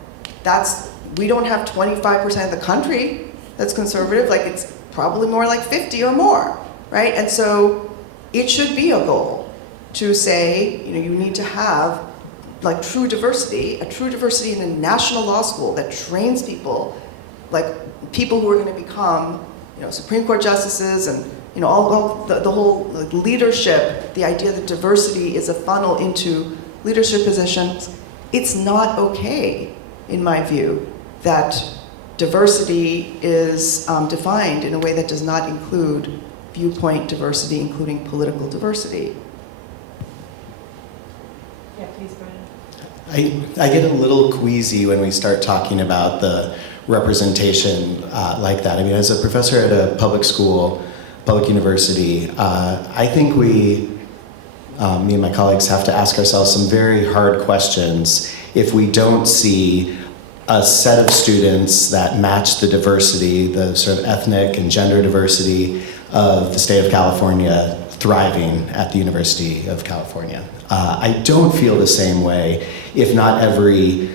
We don't have 25% of the country that's conservative, like it's probably more like 50 or more, right? And so it should be a goal to say, you need to have like true diversity in a national law school that trains people, like people who are going to become, Supreme Court justices and, all the whole like, leadership, the idea that diversity is a funnel into leadership positions. It's not okay, in my view, that diversity is defined in a way that does not include viewpoint diversity, including political diversity. Yeah, please go ahead. I get a little queasy when we start talking about the representation like that. I mean, as a professor at a public school, public university, I think me and my colleagues have to ask ourselves some very hard questions if we don't see a set of students that match the diversity, the sort of ethnic and gender diversity of the state of California thriving at the University of California. I don't feel the same way if not every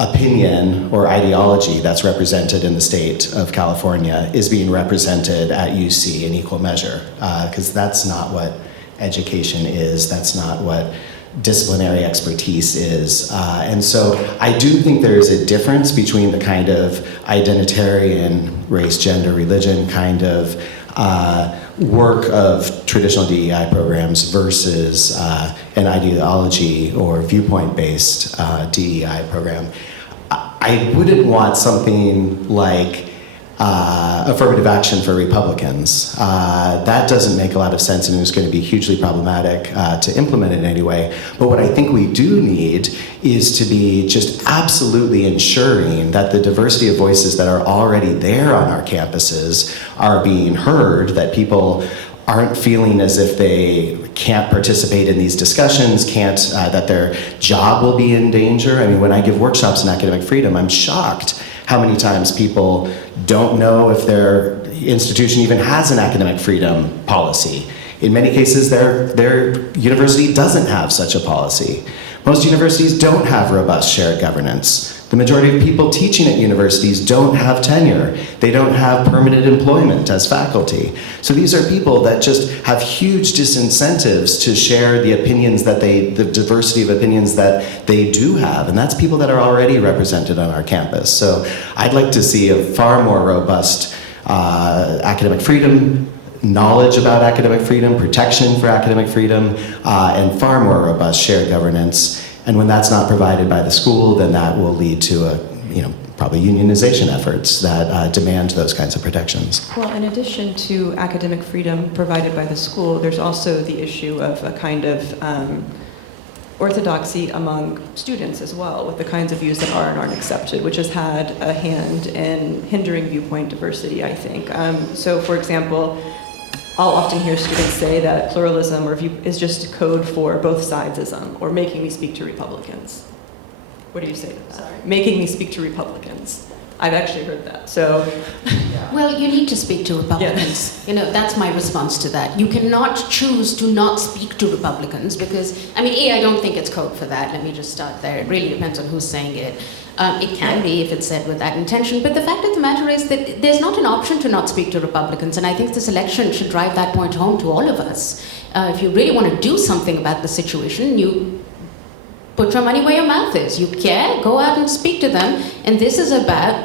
opinion or ideology that's represented in the state of California is being represented at UC in equal measure, because that's not what education is, that's not what disciplinary expertise is. And so I do think there is a difference between the kind of identitarian, race, gender, religion kind of work of traditional DEI programs versus an ideology or viewpoint-based DEI program. I wouldn't want something like affirmative action for Republicans. That doesn't make a lot of sense and is going to be hugely problematic to implement in any way. But what I think we do need is to be just absolutely ensuring that the diversity of voices that are already there on our campuses are being heard, that people aren't feeling as if they can't participate in these discussions, that their job will be in danger. I mean, when I give workshops in academic freedom, I'm shocked how many times people don't know if their institution even has an academic freedom policy. In many cases, their university doesn't have such a policy. Most universities don't have robust shared governance. The majority of people teaching at universities don't have tenure. They don't have permanent employment as faculty. So these are people that just have huge disincentives to share the opinions the diversity of opinions that they do have. And that's people that are already represented on our campus. So I'd like to see a far more robust academic freedom, knowledge about academic freedom, protection for academic freedom, and far more robust shared governance. And when that's not provided by the school, then that will lead to probably unionization efforts that demand those kinds of protections. Well, in addition to academic freedom provided by the school, there's also the issue of a kind of orthodoxy among students as well, with the kinds of views that are and aren't accepted, which has had a hand in hindering viewpoint diversity, I think. So, for example, I'll often hear students say that pluralism is just code for both sidesism, or making me speak to Republicans. What do you say to that? Sorry. Making me speak to Republicans. I've actually heard that. So, yeah. Well, you need to speak to Republicans. Yeah. That's my response to that. You cannot choose to not speak to Republicans because, I don't think it's code for that. Let me just start there. It really depends on who's saying it. It can be if it's said with that intention, but the fact of the matter is that there's not an option to not speak to Republicans, and I think this election should drive that point home to all of us. If you really want to do something about the situation, you put your money where your mouth is. You care, go out and speak to them, and this is about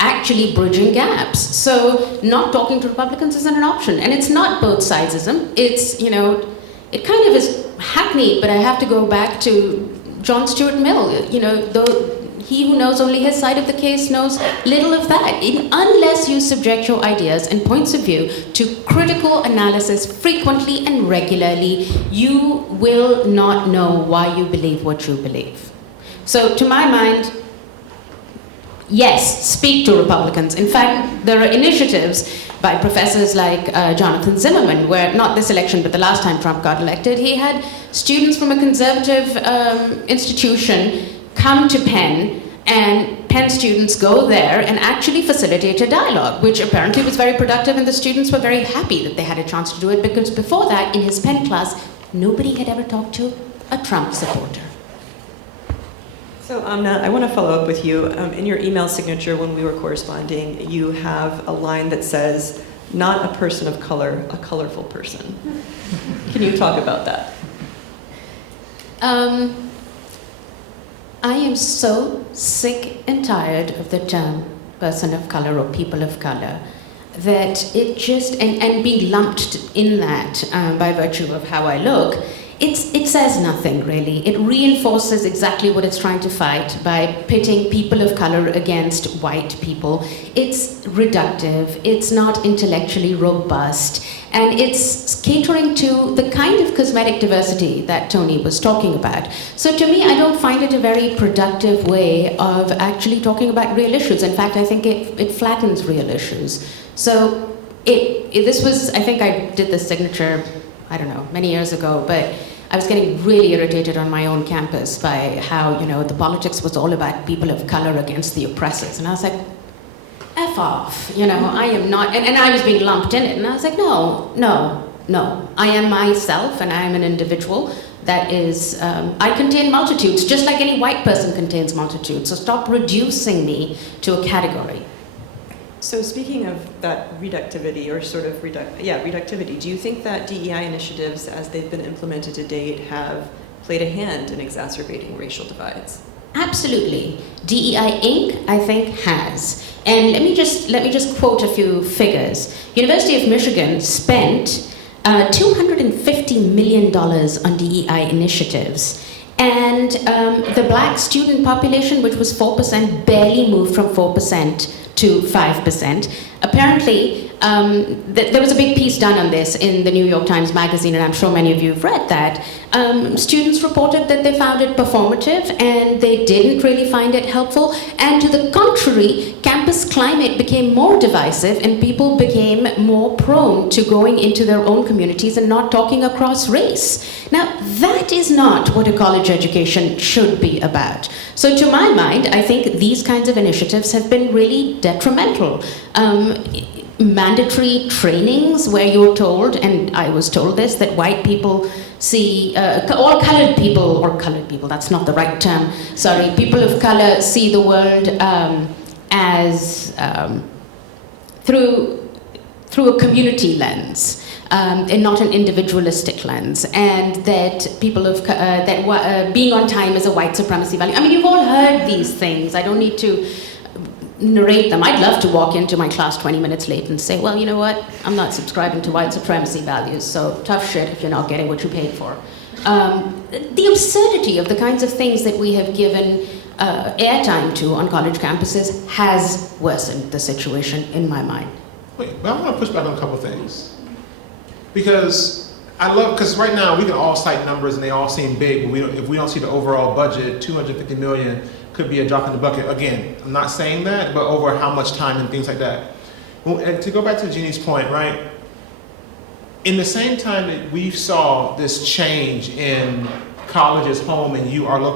actually bridging gaps. So not talking to Republicans isn't an option, and it's not both sidesism. It's, it kind of is hackneyed, but I have to go back to John Stuart Mill, though he who knows only his side of the case knows little of that. Unless you subject your ideas and points of view to critical analysis frequently and regularly, you will not know why you believe what you believe. So to my mind, yes, speak to Republicans. In fact, there are initiatives by professors like Jonathan Zimmerman, where not this election, but the last time Trump got elected, he had students from a conservative institution come to Penn And Penn students go there and actually facilitate a dialogue, which apparently was very productive, and the students were very happy that they had a chance to do it, because before that, in his Penn class, nobody had ever talked to a Trump supporter. So Amna, I want to follow up with you. In your email signature when we were corresponding, you have a line that says, "Not a person of color, a colorful person." Can you talk about that? I am so sick and tired of the term person of color or people of color that it just, and being lumped in that by virtue of how I look, it says nothing really. It reinforces exactly what it's trying to fight by pitting people of color against white people. It's reductive, it's not intellectually robust, and it's catering to the kind of cosmetic diversity that Tony was talking about. So to me, I don't find it a very productive way of actually talking about real issues. In fact, I think it flattens real issues. So this was, I think I did this signature, I don't know, many years ago, but I was getting really irritated on my own campus by how, the politics was all about people of color against the oppressors. And I was like, F off, I am not, and I was being lumped in it. And I was like, no. I am myself, and I am an individual that is, I contain multitudes, just like any white person contains multitudes. So stop reducing me to a category. So speaking of that reductivity, or sort of reductivity, do you think that DEI initiatives, as they've been implemented to date, have played a hand in exacerbating racial divides? Absolutely. DEI Inc., I think, has. And let me just quote a few figures. University of Michigan spent $250 million on DEI initiatives. And the black student population, which was 4%, barely moved from 4% to 5%. Apparently, there was a big piece done on this in the New York Times Magazine, and I'm sure many of you have read that. Students reported that they found it performative, and they didn't really find it helpful. And to the contrary, campus climate became more divisive, and people became more prone to going into their own communities and not talking across race. Now, that is not what a college education should be about. So to my mind, I think these kinds of initiatives have been really detrimental. Mandatory trainings where you're told, and I was told this, that white people see, or colored people, that's not the right term, sorry, people of color see the world as through a community lens. And not an individualistic lens, and that people of being on time is a white supremacy value. I mean, you've all heard these things. I don't need to narrate them. I'd love to walk into my class 20 minutes late and say, well, you know what? I'm not subscribing to white supremacy values, so tough shit if you're not getting what you paid for. The absurdity of the kinds of things that we have given airtime to on college campuses has worsened the situation in my mind. Wait, but I want to push back on a couple of things. Because right now we can all cite numbers and they all seem big, but if we don't see the overall budget, $250 million could be a drop in the bucket. Again, I'm not saying that, but over how much time and things like that. Well, and to go back to Jeannie's point, right? In the same time that we saw this change in colleges, home, and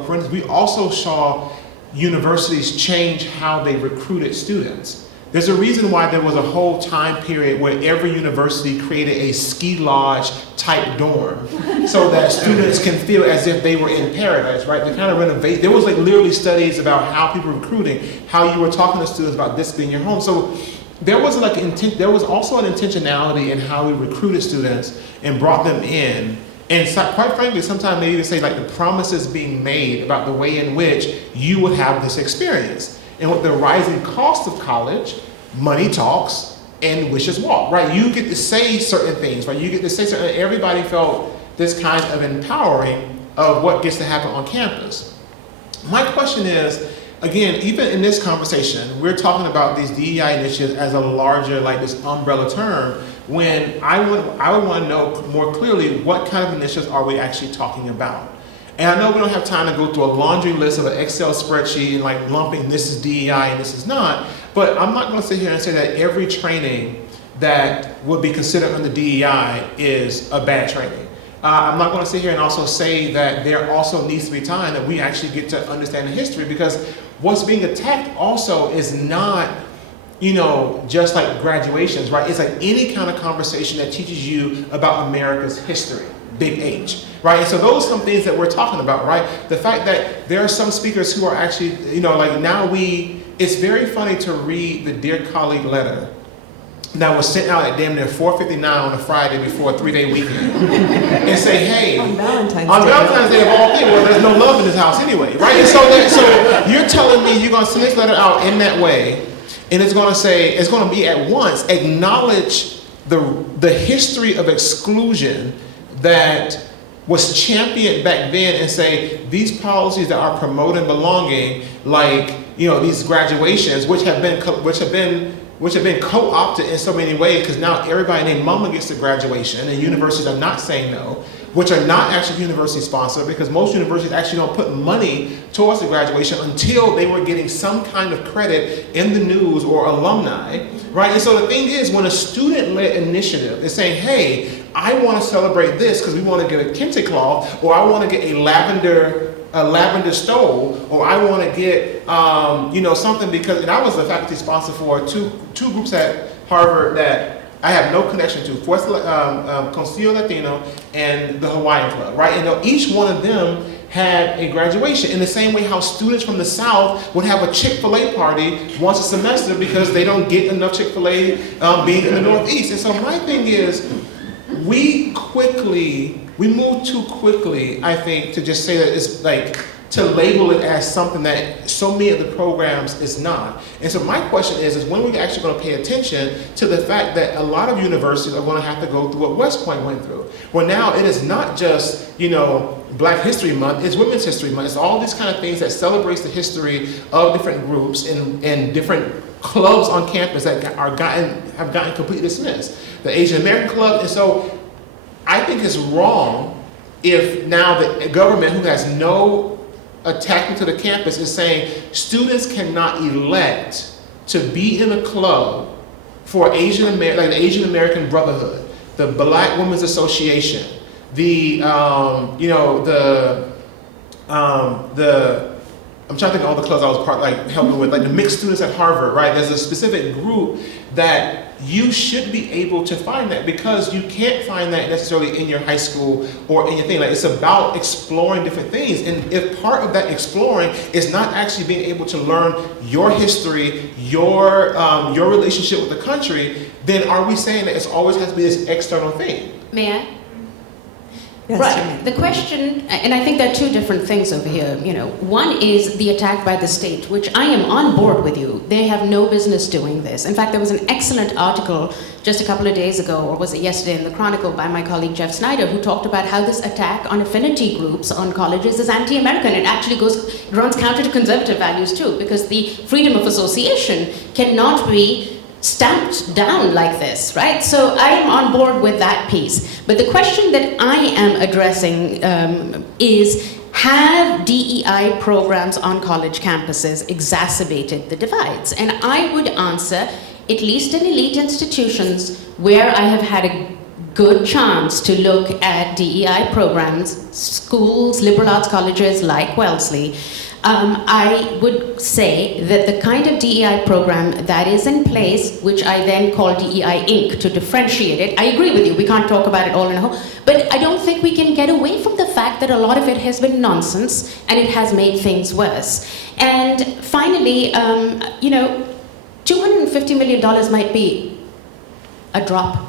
for instance, we also saw universities change how they recruited students. There's a reason why there was a whole time period where every university created a ski lodge type dorm so that students can feel as if they were in paradise, right? They kind of renovate. There was like literally studies about how people were recruiting, how you were talking to students about this being your home. So there was there was also an intentionality in how we recruited students and brought them in. And so, quite frankly, sometimes they even say like the promises being made about the way in which you would have this experience. And with the rising cost of college, money talks and wishes walk, right? You get to say certain things, right? You get to say certain, everybody felt this kind of empowering of what gets to happen on campus. My question is, again, even in this conversation, we're talking about these DEI initiatives as a larger, like this umbrella term, when I would want to know more clearly what kind of initiatives are we actually talking about. And I know we don't have time to go through a laundry list of an Excel spreadsheet and like lumping this is DEI and this is not, but I'm not going to sit here and say that every training that would be considered under DEI is a bad training. I'm not going to sit here and also say that there also needs to be time that we actually get to understand the history, because what's being attacked also is not, just like graduations, right? It's like any kind of conversation that teaches you about America's history, big H, right? And so those are some things that we're talking about, right? The fact that there are some speakers who are actually, it's very funny to read the Dear Colleague letter that was sent out at damn near 4:59 on a Friday before a 3-day weekend and say, hey, On Valentine's Day of all things, well, there's no love in this house anyway, right? And so you're telling me you're going to send this letter out in that way, and it's going to be at once acknowledge the history of exclusion that was championed back then, and say these policies that are promoting belonging, like these graduations, which have been co-opted in so many ways, because now everybody named mama gets to graduation, and universities are not saying no, which are not actually university sponsored, because most universities actually don't put money towards the graduation until they were getting some kind of credit in the news or alumni, right? And so the thing is, when a student-led initiative is saying, hey, I want to celebrate this because we want to get a kente cloth, or I want to get a lavender stole, or I want to get something, because, and I was the faculty sponsor for two groups at Harvard that I have no connection to, Concilio Latino and the Hawaiian Club, right? And each one of them had a graduation, in the same way how students from the South would have a Chick-fil-A party once a semester because they don't get enough Chick-fil-A being in the Northeast. And so my thing is, we move too quickly, I think, to just say that it's like, to label it as something that so many of the programs is not. And so my question is when are we actually going to pay attention to the fact that a lot of universities are going to have to go through what West Point went through, where now it is not just, Black History Month, it's Women's History Month, it's all these kind of things that celebrates the history of different groups and different clubs on campus that have gotten completely dismissed. The Asian American Club. And so I think it's wrong if now the government, who has no attachment to the campus, is saying students cannot elect to be in a club for like the Asian American Brotherhood, the Black Women's Association, I'm trying to think of all the clubs I was helping with, like the mixed students at Harvard, right? There's a specific group that you should be able to find that, because you can't find that necessarily in your high school or in your thing. Like, it's about exploring different things. And if part of that exploring is not actually being able to learn your history, your relationship with the country, then are we saying that it always has to be this external thing? May I? Yes, right. Jeannie. The question, and I think there are two different things over here. One is the attack by the state, which I am on board with you. They have no business doing this. In fact, there was an excellent article just a couple of days ago, or was it yesterday, in the Chronicle by my colleague Jeff Snyder, who talked about how this attack on affinity groups on colleges is anti-American. It actually runs counter to conservative values too, because the freedom of association cannot be stamped down like this, right? So I am on board with that piece. But the question that I am addressing is, have DEI programs on college campuses exacerbated the divides? And I would answer, at least in elite institutions where I have had a good chance to look at DEI programs, schools, liberal arts colleges like Wellesley, I would say that the kind of DEI program that is in place, which I then call DEI Inc. to differentiate it, I agree with you, we can't talk about it all in a whole, but I don't think we can get away from the fact that a lot of it has been nonsense and it has made things worse. And finally, $250 million might be a drop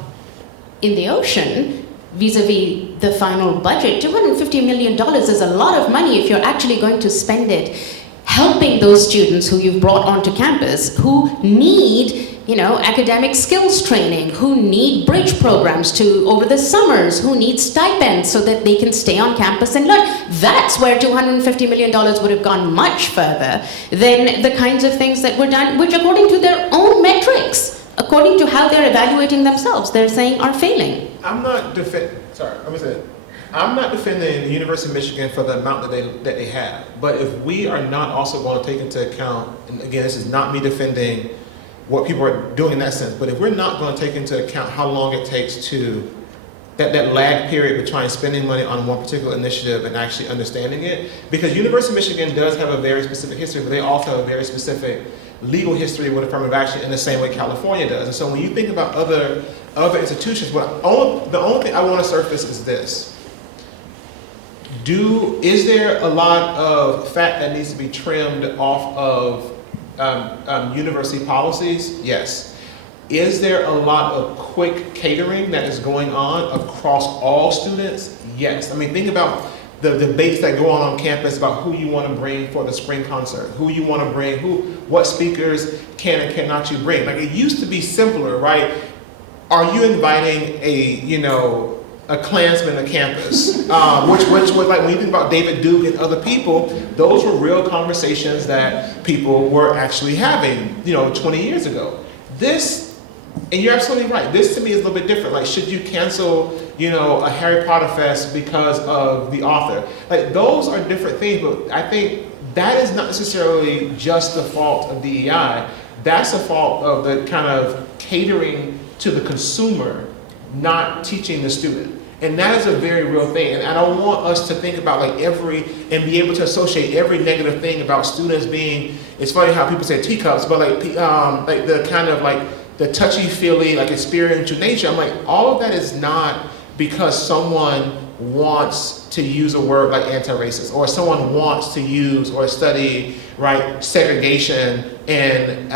in the ocean vis-a-vis the final budget. $250 million is a lot of money if you're actually going to spend it helping those students who you've brought onto campus, who need academic skills training, who need bridge programs over the summers, who need stipends so that they can stay on campus and learn. That's where $250 million would have gone much further than the kinds of things that were done, which according to their own metrics, according to how they're evaluating themselves, they're saying are failing. I'm not defending the University of Michigan for the amount that they have. But if we are not also going to take into account, and again, this is not me defending what people are doing in that sense, but if we're not going to take into account how long it takes to that lag period between spending money on one particular initiative and actually understanding it. Because University of Michigan does have a very specific history, but they also have a very specific legal history with affirmative action in the same way California does. And so when you think about other institutions, the only thing I want to surface is this. Is there a lot of fat that needs to be trimmed off of university policies? Yes. Is there a lot of quick catering that is going on across all students? Yes. I mean, think about the debates that go on campus about who you want to bring for the spring concert, who you want to bring, what speakers can and cannot you bring. Like, it used to be simpler, right? Are you inviting a Klansman to campus? Which was like, when you think about David Duke and other people, those were real conversations that people were actually having, 20 years ago. And you're absolutely right. This to me is a little bit different. Like, should you cancel, a Harry Potter fest because of the author? Like, those are different things, but I think that is not necessarily just the fault of DEI. That's the fault of the kind of catering to the consumer, not teaching the student. And that is a very real thing. And I don't want us to think about and be able to associate every negative thing about students being, it's funny how people say teacups, but the kind of the touchy-feely, experiential nature. I'm like, all of that is not because someone wants to use a word like anti-racist, or someone wants to use or study, segregation in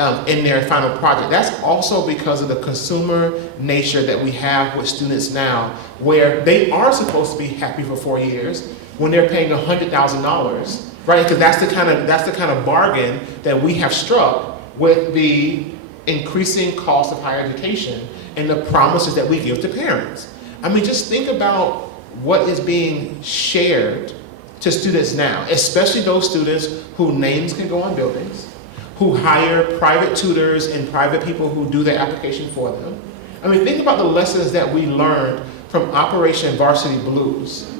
their final project. That's also because of the consumer nature that we have with students now, where they are supposed to be happy for 4 years when they're paying $100,000, right? Because that's the kind of bargain that we have struck with the increasing cost of higher education and the promises that we give to parents. I mean, just think about what is being shared to students now, especially those students whose names can go on buildings, who hire private tutors and private people who do their application for them. I mean, think about the lessons that we learned from Operation Varsity Blues,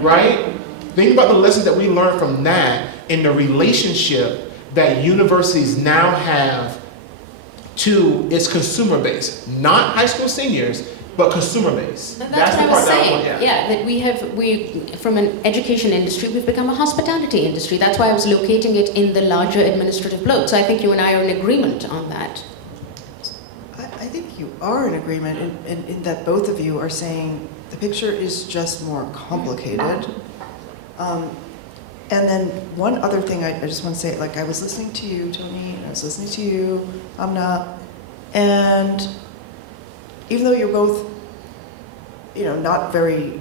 right? Think about the lessons that we learned from that in the relationship that universities now have to its consumer base, not high school seniors, but consumer base. That's what I was saying. That we from an education industry, we've become a hospitality industry. That's why I was locating it in the larger administrative load. So I think you and I are in agreement on that. I think you are in agreement in that both of you are saying the picture is just more complicated. And then one other thing I just want to say, I was listening to you, Tony, and I was listening to you, Amna, and even though you're both, not very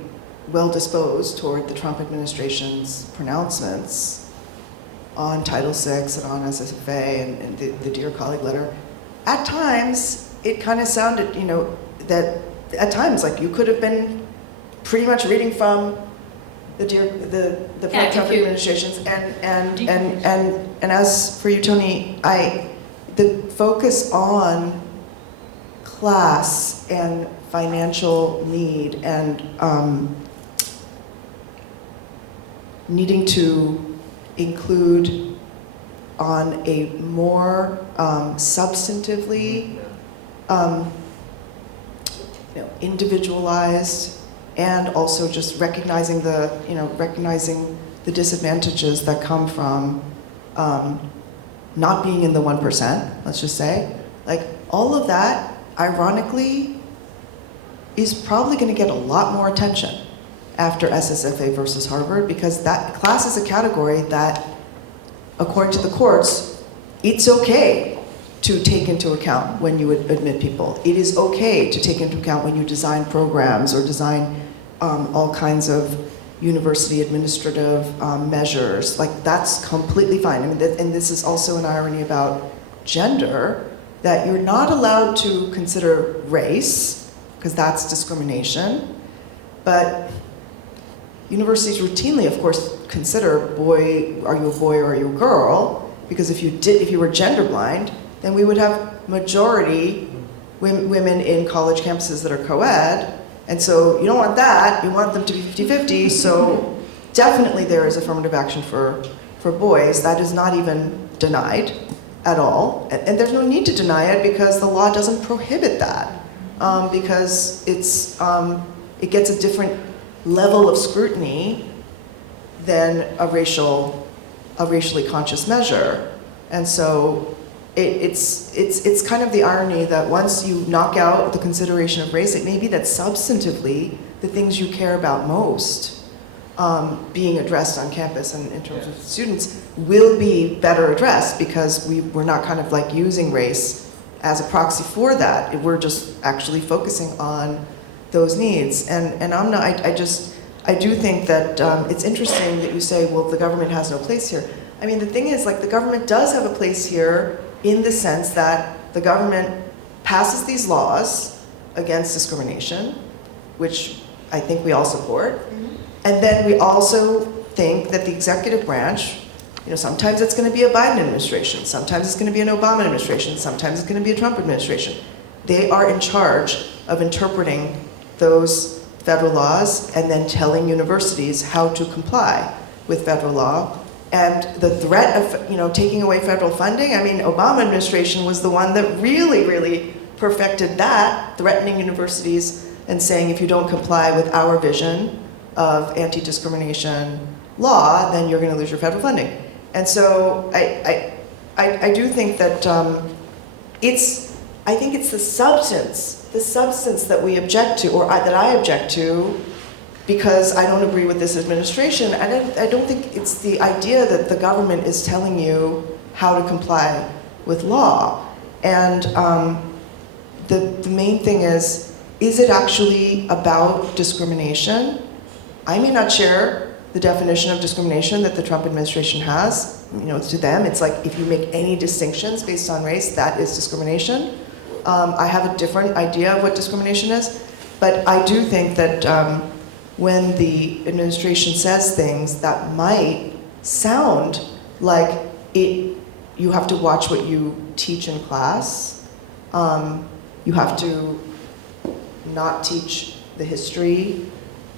well disposed toward the Trump administration's pronouncements on Title VI and on SSFA and the Dear Colleague letter, at times it kind of sounded, that at times you could have been pretty much reading from the Trump administrations, and as for you, Tony, the focus on class and financial need and needing to include on a more substantively individualized, and also just recognizing the disadvantages that come from not being in the 1%, let's just say. All of that, ironically, is probably going to get a lot more attention after SSFA versus Harvard, because that class is a category that, according to the courts, it's okay to take into account when you admit people. It is okay to take into account when you design programs or design all kinds of university administrative measures. That's completely fine. I mean, and this is also an irony about gender, that you're not allowed to consider race, because that's discrimination, but universities routinely, of course, consider are you a boy or are you a girl? Because if you were gender blind, then we would have majority women in college campuses that are co-ed, and so you don't want that, you want them to be 50-50, so definitely there is affirmative action for boys. That is not even denied at all, and there's no need to deny it because the law doesn't prohibit that, because it's it gets a different level of scrutiny than a racially conscious measure. And so it's kind of the irony that once you knock out the consideration of race, it may be that substantively the things you care about most being addressed on campus and in terms of students will be better addressed because we're not kind of like using race as a proxy for that. We're just actually focusing on those needs. And Amna, I do think that it's interesting that you say, well, the government has no place here. I mean, the thing is, like, the government does have a place here in the sense that the government passes these laws against discrimination, which I think we all support. And then we also think that the executive branch, sometimes it's going to be a Biden administration, sometimes it's going to be an Obama administration, sometimes it's going to be a Trump administration. They are in charge of interpreting those federal laws and then telling universities how to comply with federal law. And the threat of taking away federal funding, I mean, Obama administration was the one that really, really perfected that, threatening universities and saying, if you don't comply with our vision of anti-discrimination law, then you're going to lose your federal funding. And so I do think that I think it's the substance that we object to, or that I object to, because I don't agree with this administration. And I don't think it's the idea that the government is telling you how to comply with law. And the main thing is it actually about discrimination? I may not share the definition of discrimination that the Trump administration has. To them, it's like if you make any distinctions based on race, that is discrimination. I have a different idea of what discrimination is, but I do think that when the administration says things that might sound like you have to watch what you teach in class, you have to not teach the history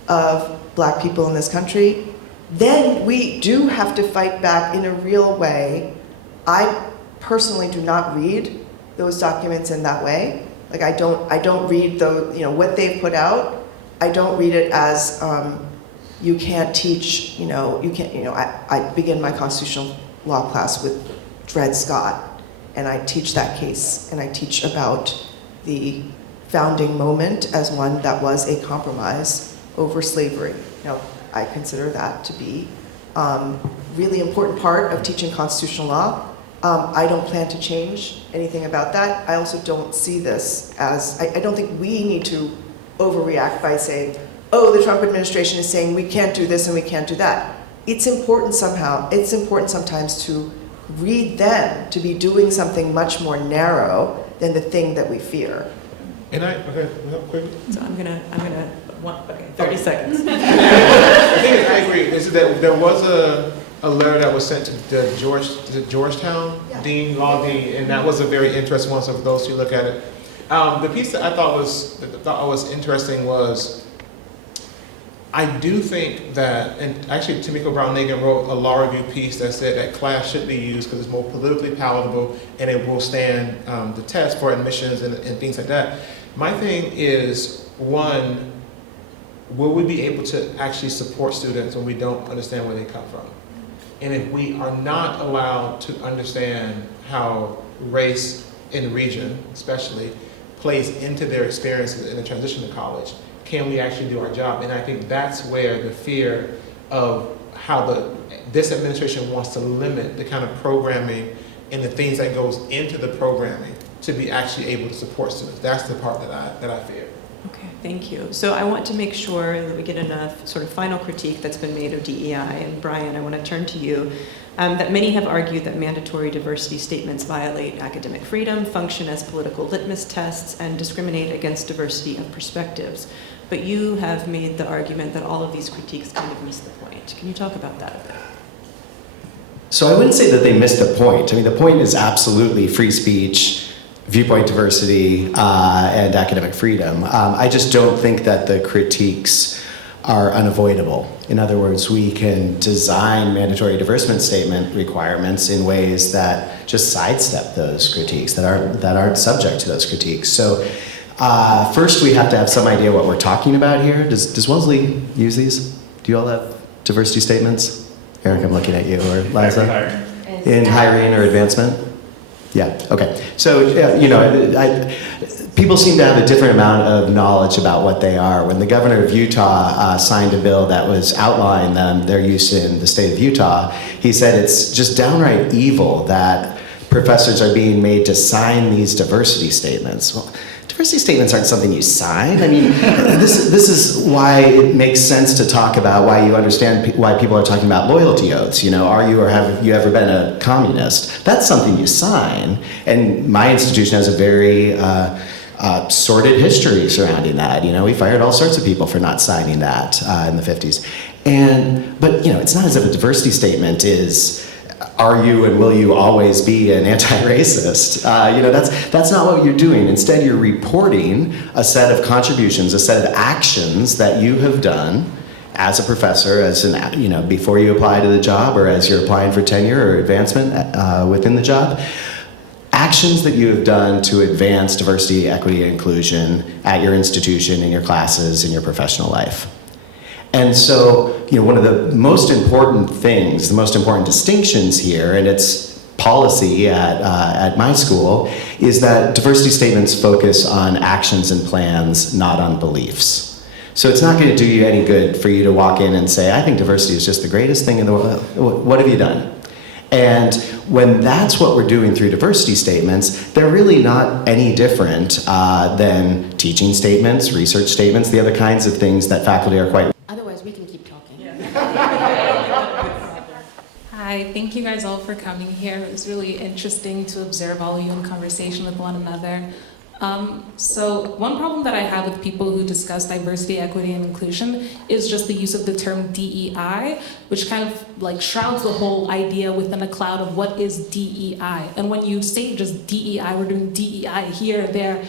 of Black people in this country, then we do have to fight back in a real way. I personally do not read those documents in that way. Like I don't read what they've put out. I don't read it as you can't teach, I begin my constitutional law class with Dred Scott, and I teach that case, and I teach about the founding moment as one that was a compromise over slavery. I consider that to be a really important part of teaching constitutional law. I don't plan to change anything about that. I also don't see this as, I don't think we need to overreact by saying, oh, the Trump administration is saying we can't do this and we can't do that. It's important sometimes to read them to be doing something much more narrow than the thing that we fear. And quick. So I'm gonna 30 seconds. I agree. There was a letter that was sent to the Georgetown Dean, Law Dean, and that was a very interesting one. So for those who look at it, the piece that I thought was interesting was, I do think that, and actually Tamiko Brown-Nagin wrote a law review piece that said that class should be used because it's more politically palatable and it will stand the test for admissions and things like that. My thing is, one, will we be able to actually support students when we don't understand where they come from? And if we are not allowed to understand how race in the region, especially, plays into their experiences in the transition to college, can we actually do our job? And I think that's where the fear of how this administration wants to limit the kind of programming and the things that goes into the programming to be actually able to support students. That's the part that I fear. Okay, thank you. So I want to make sure that we get enough sort of final critique that's been made of DEI. And Brian, I want to turn to you. That many have argued that mandatory diversity statements violate academic freedom, function as political litmus tests, and discriminate against diversity of perspectives. But you have made the argument that all of these critiques kind of miss the point. Can you talk about that a bit? So I wouldn't say that they missed the point. I mean, the point is absolutely free speech, viewpoint diversity, and academic freedom. I just don't think that the critiques are unavoidable. In other words, we can design mandatory diversity statement requirements in ways that just sidestep those critiques, that aren't subject to those critiques. So First, we have to have some idea what we're talking about here. Does Wellesley use these? Do you all have diversity statements? Erich, I'm looking at you, or Liza? In hiring or advancement? Yeah, okay. So, people seem to have a different amount of knowledge about what they are. When the governor of Utah signed a bill that was outlining their use in the state of Utah, he said it's just downright evil that professors are being made to sign these diversity statements. Well, diversity statements aren't something you sign. I mean, this is why it makes sense to talk about why you understand why people are talking about loyalty oaths. Are you or have you ever been a communist? That's something you sign. And my institution has a very sordid history surrounding that. We fired all sorts of people for not signing that in the 50s. But it's not as if a diversity statement is, are you and will you always be an anti-racist? That's not what you're doing. Instead, you're reporting a set of contributions, a set of actions that you have done as a professor, before you apply to the job or as you're applying for tenure or advancement within the job. Actions that you have done to advance diversity, equity, and inclusion at your institution, in your classes, in your professional life. And so, one of the most important things, the most important distinctions here, and it's policy at my school, is that diversity statements focus on actions and plans, not on beliefs. So it's not going to do you any good for you to walk in and say, I think diversity is just the greatest thing in the world. What have you done? And when that's what we're doing through diversity statements, they're really not any different than teaching statements, research statements, the other kinds of things that faculty are quite. Otherwise, we can keep talking. Hi, thank you guys all for coming here. It was really interesting to observe all of you in conversation with one another. So one problem that I have with people who discuss diversity, equity, and inclusion is just the use of the term DEI, which kind of shrouds the whole idea within a cloud of what is DEI. And when you say just DEI, we're doing DEI here, there,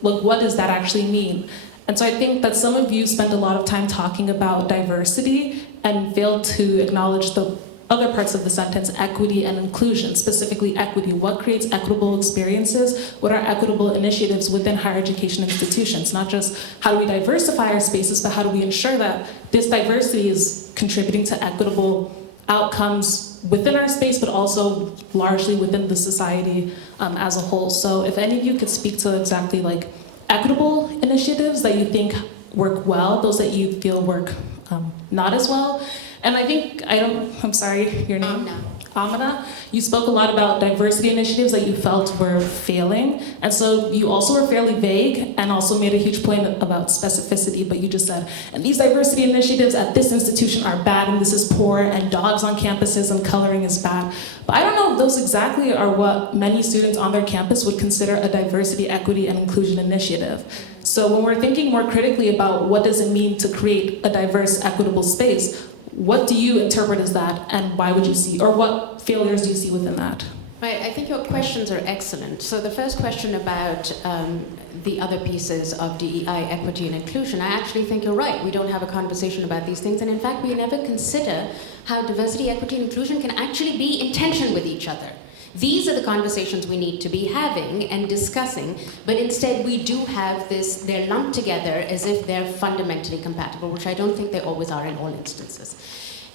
what does that actually mean? And so I think that some of you spend a lot of time talking about diversity and fail to acknowledge the other parts of the sentence, equity and inclusion, specifically equity. What creates equitable experiences? What are equitable initiatives within higher education institutions? Not just how do we diversify our spaces, but how do we ensure that this diversity is contributing to equitable outcomes within our space, but also largely within the society as a whole. So if any of you could speak to exactly equitable initiatives that you think work well, those that you feel work not as well. And I think, I'm sorry, your name? Amna. You spoke a lot about diversity initiatives that you felt were failing. And so you also were fairly vague and also made a huge point about specificity, but you just said, and these diversity initiatives at this institution are bad and this is poor and dogs on campuses and coloring is bad. But I don't know if those exactly are what many students on their campus would consider a diversity, equity, and inclusion initiative. So when we're thinking more critically about what does it mean to create a diverse, equitable space, what do you interpret as that, and why would you see, or what failures do you see within that? Right, I think your questions are excellent. So the first question about the other pieces of DEI, equity and inclusion, I actually think you're right. We don't have a conversation about these things, and in fact, we never consider how diversity, equity, and inclusion can actually be in tension with each other. These are the conversations we need to be having and discussing, but instead we do have this, they're lumped together as if they're fundamentally compatible, which I don't think they always are in all instances.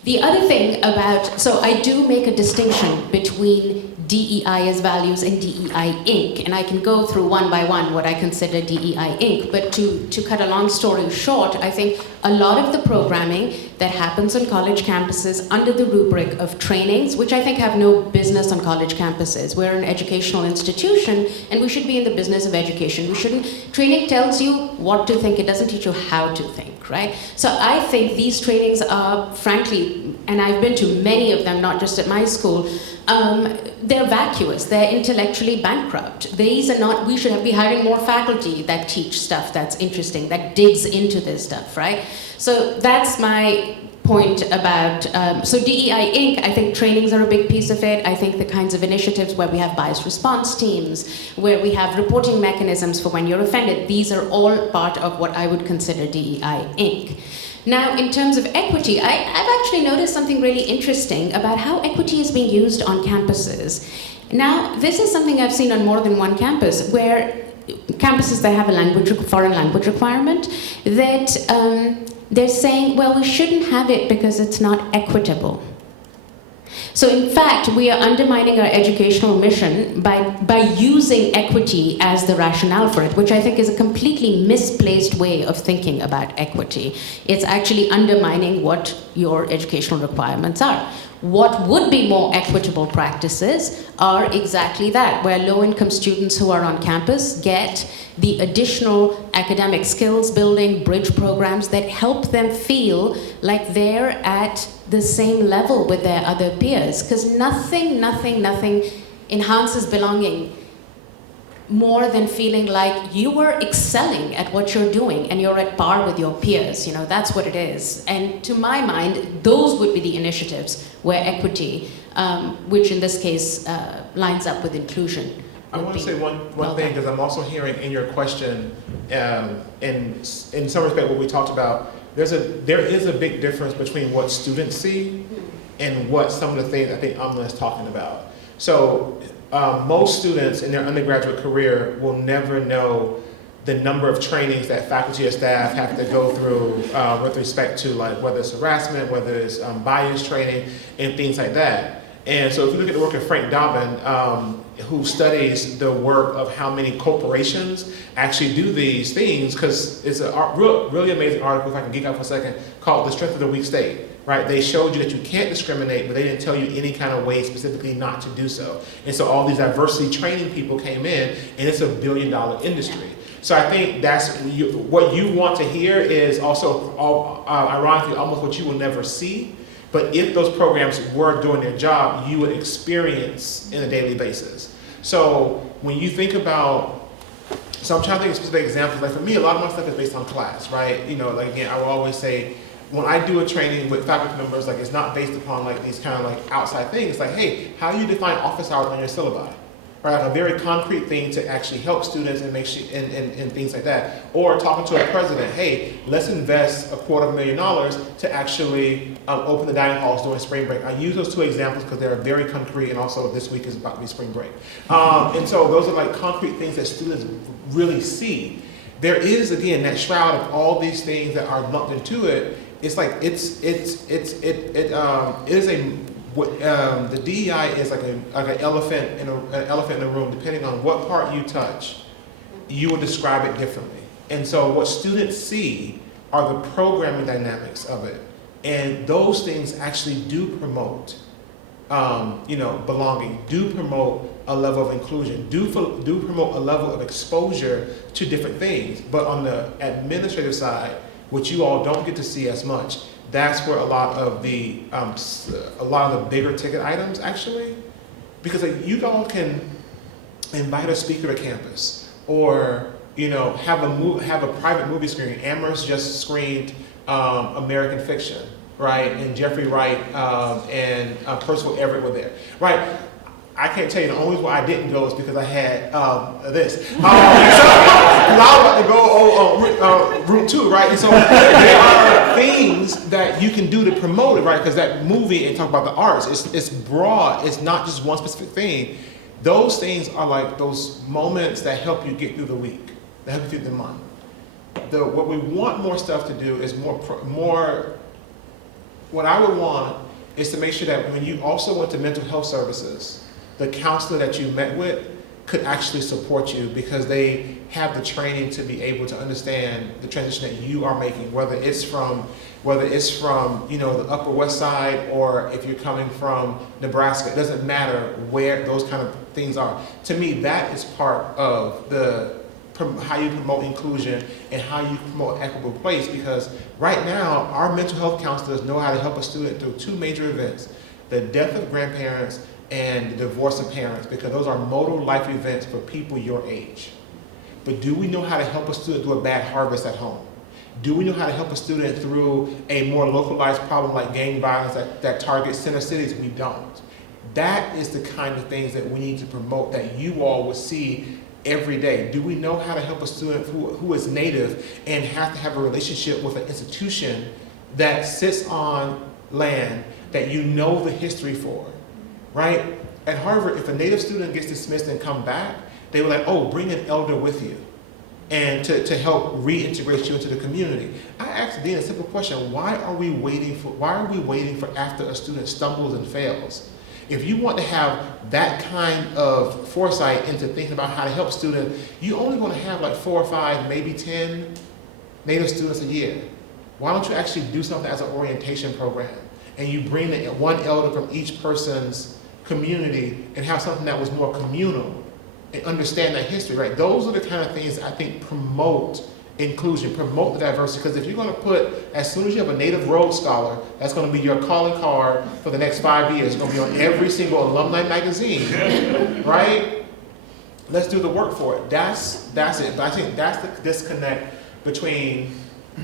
The other thing about, so I do make a distinction between DEI as values and DEI Inc. And I can go through one by one what I consider DEI Inc. But to cut a long story short, I think a lot of the programming that happens on college campuses under the rubric of trainings, which I think have no business on college campuses. We're an educational institution and we should be in the business of education. We shouldn't, training tells you what to think, it doesn't teach you how to think, right? So I think these trainings are, frankly, and I've been to many of them, not just at my school, they're vacuous, they're intellectually bankrupt. These are not, we should be hiring more faculty that teach stuff that's interesting, that digs into this stuff, right? So that's my point about, so DEI Inc., I think trainings are a big piece of it. I think the kinds of initiatives where we have biased response teams, where we have reporting mechanisms for when you're offended, these are all part of what I would consider DEI Inc. Now, in terms of equity, I've actually noticed something really interesting about how equity is being used on campuses. Now, this is something I've seen on more than one campus, where campuses that have a foreign language requirement, that they're saying, well, we shouldn't have it because it's not equitable. So in fact, we are undermining our educational mission by using equity as the rationale for it, which I think is a completely misplaced way of thinking about equity. It's actually undermining what your educational requirements are. What would be more equitable practices are exactly that, where low-income students who are on campus get the additional academic skills building, bridge programs that help them feel like they're at the same level with their other peers. Because nothing enhances belonging more than feeling like you are excelling at what you're doing and you're at par with your peers. You know, that's what it is. And to my mind, those would be the initiatives where equity, which in this case lines up with inclusion. I want to say one thing, because I'm also hearing in your question, in some respect, what we talked about, there is a big difference between what students see and what some of the things I think Amna is talking about. So most students in their undergraduate career will never know the number of trainings that faculty or staff have to go through with respect to, like, whether it's harassment, whether it's bias training, and things like that. And so if you look at the work of Frank Dobbin, who studies the work of how many corporations actually do these things, because it's a really amazing article, if I can geek out for a second, called The Strength of the Weak State, right? They showed you that you can't discriminate, but they didn't tell you any kind of way specifically not to do so. And so all these diversity training people came in, and it's $1 billion industry. So I think that's what you want to hear is also, ironically, almost what you will never see. But if those programs were doing their job, you would experience in a daily basis. So when you think about, so I'm trying to think of specific examples. Like for me, a lot of my stuff is based on class, right? You know, like again, I will always say, when I do a training with faculty members, like it's not based upon like these kind of like outside things. It's like, hey, how do you define office hours on your syllabi? Right, like a very concrete thing to actually help students and make sure, and things like that. Or talking to a president, hey, let's invest $250,000 to actually open the dining halls during spring break. I use those two examples because they're very concrete, and also this week is about to be spring break. And so those are like concrete things that students really see. There is, again, that shroud of all these things that are lumped into it. It's like it is a the DEI is like an elephant in the room. Depending on what part you touch, you will describe it differently. And so what students see are the programming dynamics of it, and those things actually do promote, belonging. Do promote a level of inclusion. Do promote a level of exposure to different things. But on the administrative side, which you all don't get to see as much, that's where a lot of the bigger ticket items actually, because like, you all can invite a speaker to campus, or have a private movie screening. Amherst just screened American Fiction, right? And Jeffrey Wright and Percival Everett were there, right? I can't tell you the only reason why I didn't go is because I had this. So I was about to go route 2, right? And so there are things that you can do to promote it, right? Because that movie and talk about the arts, it's broad. It's not just one specific thing. Those things are like those moments that help you get through the week, that help you through the month. What we want more stuff to do is more. What I would want is to make sure that when you also went to mental health services, the counselor that you met with could actually support you, because they have the training to be able to understand the transition that you are making, whether it's from the Upper West Side, or if you're coming from Nebraska. It doesn't matter where those kind of things are. To me, that is part of how you promote inclusion and how you promote equitable place, because right now our mental health counselors know how to help a student through 2 major events: the death of grandparents and the divorce of parents, because those are modal life events for people your age. But do we know how to help a student through a bad harvest at home? Do we know how to help a student through a more localized problem like gang violence that targets center cities? We don't. That is the kind of things that we need to promote, that you all would see every day. Do we know how to help a student who is Native and have to have a relationship with an institution that sits on land that you know the history for? Right? At Harvard, if a Native student gets dismissed and come back, they were like, oh, bring an elder with you, and to help reintegrate you into the community. I asked Dean a simple question: why are we waiting for after a student stumbles and fails? If you want to have that kind of foresight into thinking about how to help students, you only want to have like 4 or 5, maybe 10 Native students a year. Why don't you actually do something as an orientation program, and you bring one elder from each person's community and have something that was more communal and understand that history, right? Those are the kind of things I think promote inclusion, promote the diversity, because if you're going to put, as soon as you have a Native Rhodes Scholar, that's going to be your calling card for the next 5 years. It's going to be on every single alumni magazine, right? Let's do the work for it. That's it. But I think that's the disconnect between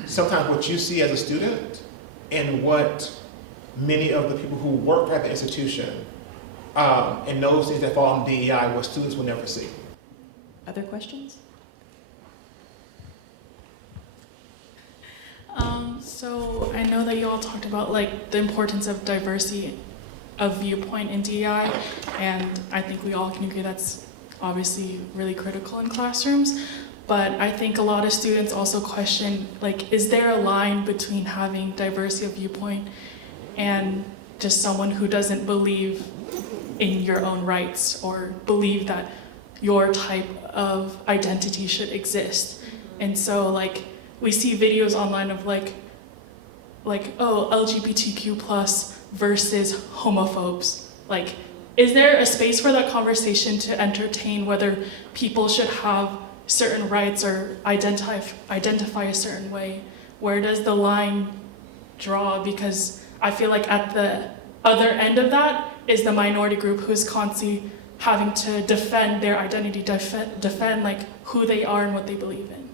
sometimes what you see as a student and what many of the people who work at the institution and those things that fall in DEI, what students will never see. Other questions? So I know that you all talked about like the importance of diversity of viewpoint in DEI, and I think we all can agree that's obviously really critical in classrooms. But I think a lot of students also question, like, is there a line between having diversity of viewpoint and just someone who doesn't believe in your own rights or believe that your type of identity should exist? And so, like, we see videos online of like, oh, LGBTQ plus versus homophobes. Like, is there a space for that conversation to entertain whether people should have certain rights or identify a certain way? Where does the line draw? Because I feel like at the other end of that is the minority group who's constantly having to defend their identity, defend like who they are and what they believe in.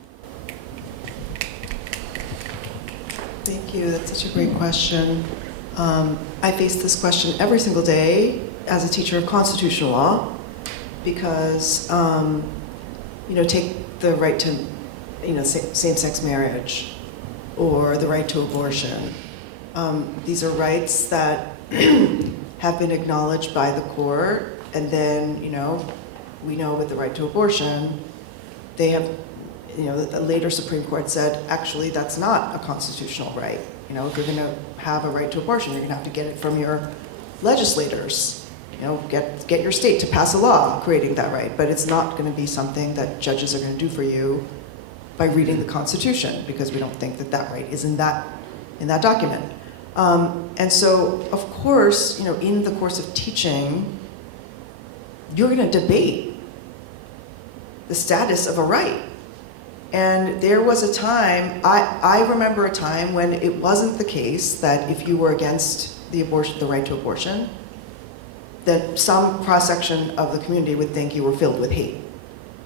Thank you. That's such a great question. I face this question every single day as a teacher of constitutional law because, take the right to, same-sex marriage or the right to abortion. These are rights that have been acknowledged by the court, and then, we know with the right to abortion, they have, the later Supreme Court said, actually, that's not a constitutional right. If you're going to have a right to abortion, you're going to have to get it from your legislators. Get your state to pass a law creating that right. But it's not going to be something that judges are going to do for you by reading the Constitution, because we don't think that that right is in that document. And so, of course, in the course of teaching, you're going to debate the status of a right. And there was a time, I remember a time when it wasn't the case that if you were against the right to abortion, that some cross-section of the community would think you were filled with hate,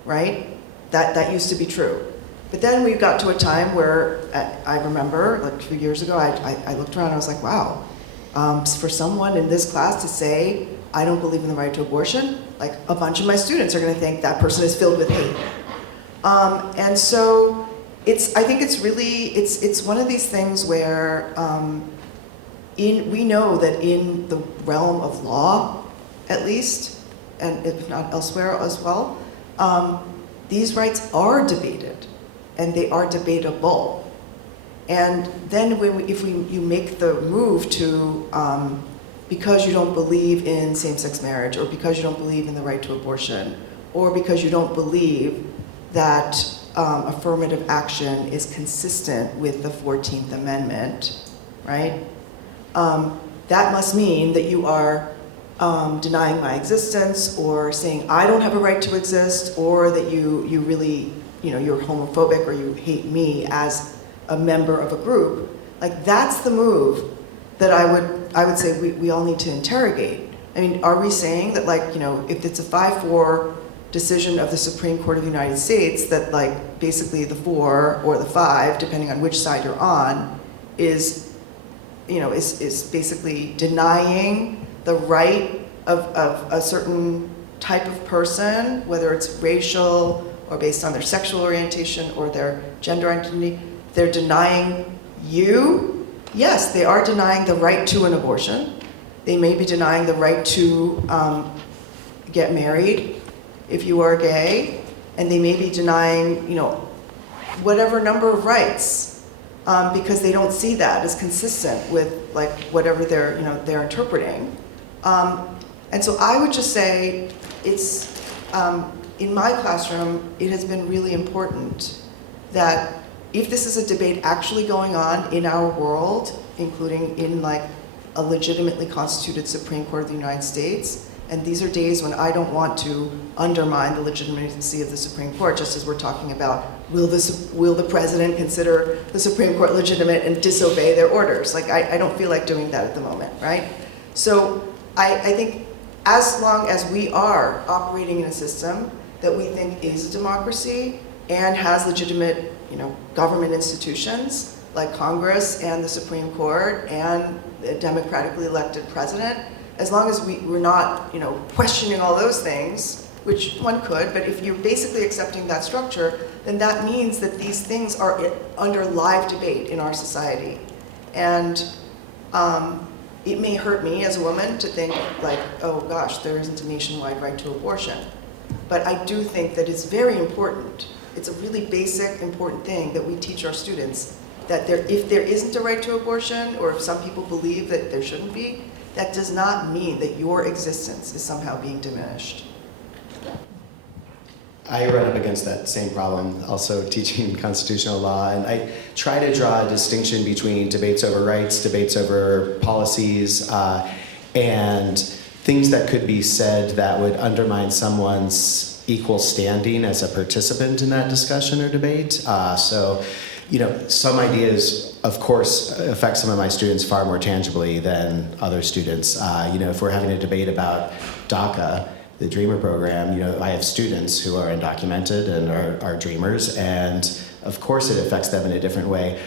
right? That used to be true. But then we got to a time where, I remember, like a few years ago, I looked around and I was like, wow, for someone in this class to say, I don't believe in the right to abortion, like a bunch of my students are gonna think that person is filled with hate. And so I think it's really, it's one of these things where we know that in the realm of law, at least, and if not elsewhere as well, these rights are debated and they are debatable. And then if you make the move to, because you don't believe in same-sex marriage, or because you don't believe in the right to abortion, or because you don't believe that affirmative action is consistent with the 14th Amendment, right? That must mean that you are denying my existence, or saying I don't have a right to exist, or that you really, you're homophobic, or you hate me as a member of a group. Like, that's the move that I would say we all need to interrogate. I mean, are we saying that, like, if it's a 5-4 decision of the Supreme Court of the United States, that, like, basically the 4 or the 5, depending on which side you're on, is basically denying the right of a certain type of person, whether it's racial or based on their sexual orientation or their gender identity, they're denying you? Yes, they are denying the right to an abortion. They may be denying the right to get married. if you are gay, and they may be denying, whatever number of rights, because they don't see that as consistent with like whatever they're interpreting. And so I would just say it's, in my classroom, it has been really important that if this is a debate actually going on in our world, including in like a legitimately constituted Supreme Court of the United States, and these are days when I don't want to undermine the legitimacy of the Supreme Court, just as we're talking about, will the president consider the Supreme Court legitimate and disobey their orders? Like, I don't feel like doing that at the moment, right? So I think as long as we are operating in a system that we think is a democracy and has legitimate, government institutions like Congress and the Supreme Court and a democratically elected president, as long as we're not, questioning all those things, which one could, but if you're basically accepting that structure, then that means that these things are under live debate in our society. And it may hurt me as a woman to think like, oh gosh, there isn't a nationwide right to abortion. But I do think that it's very important. It's a really basic, important thing that we teach our students, that if there isn't a right to abortion, or if some people believe that there shouldn't be, that does not mean that your existence is somehow being diminished. I run up against that same problem, also teaching constitutional law, and I try to draw a distinction between debates over rights, debates over policies, and things that could be said that would undermine someone's equal standing as a participant in that discussion or debate. So, some ideas, of course, affect some of my students far more tangibly than other students. If we're having a debate about DACA, the Dreamer program, I have students who are undocumented and are dreamers, and of course it affects them in a different way.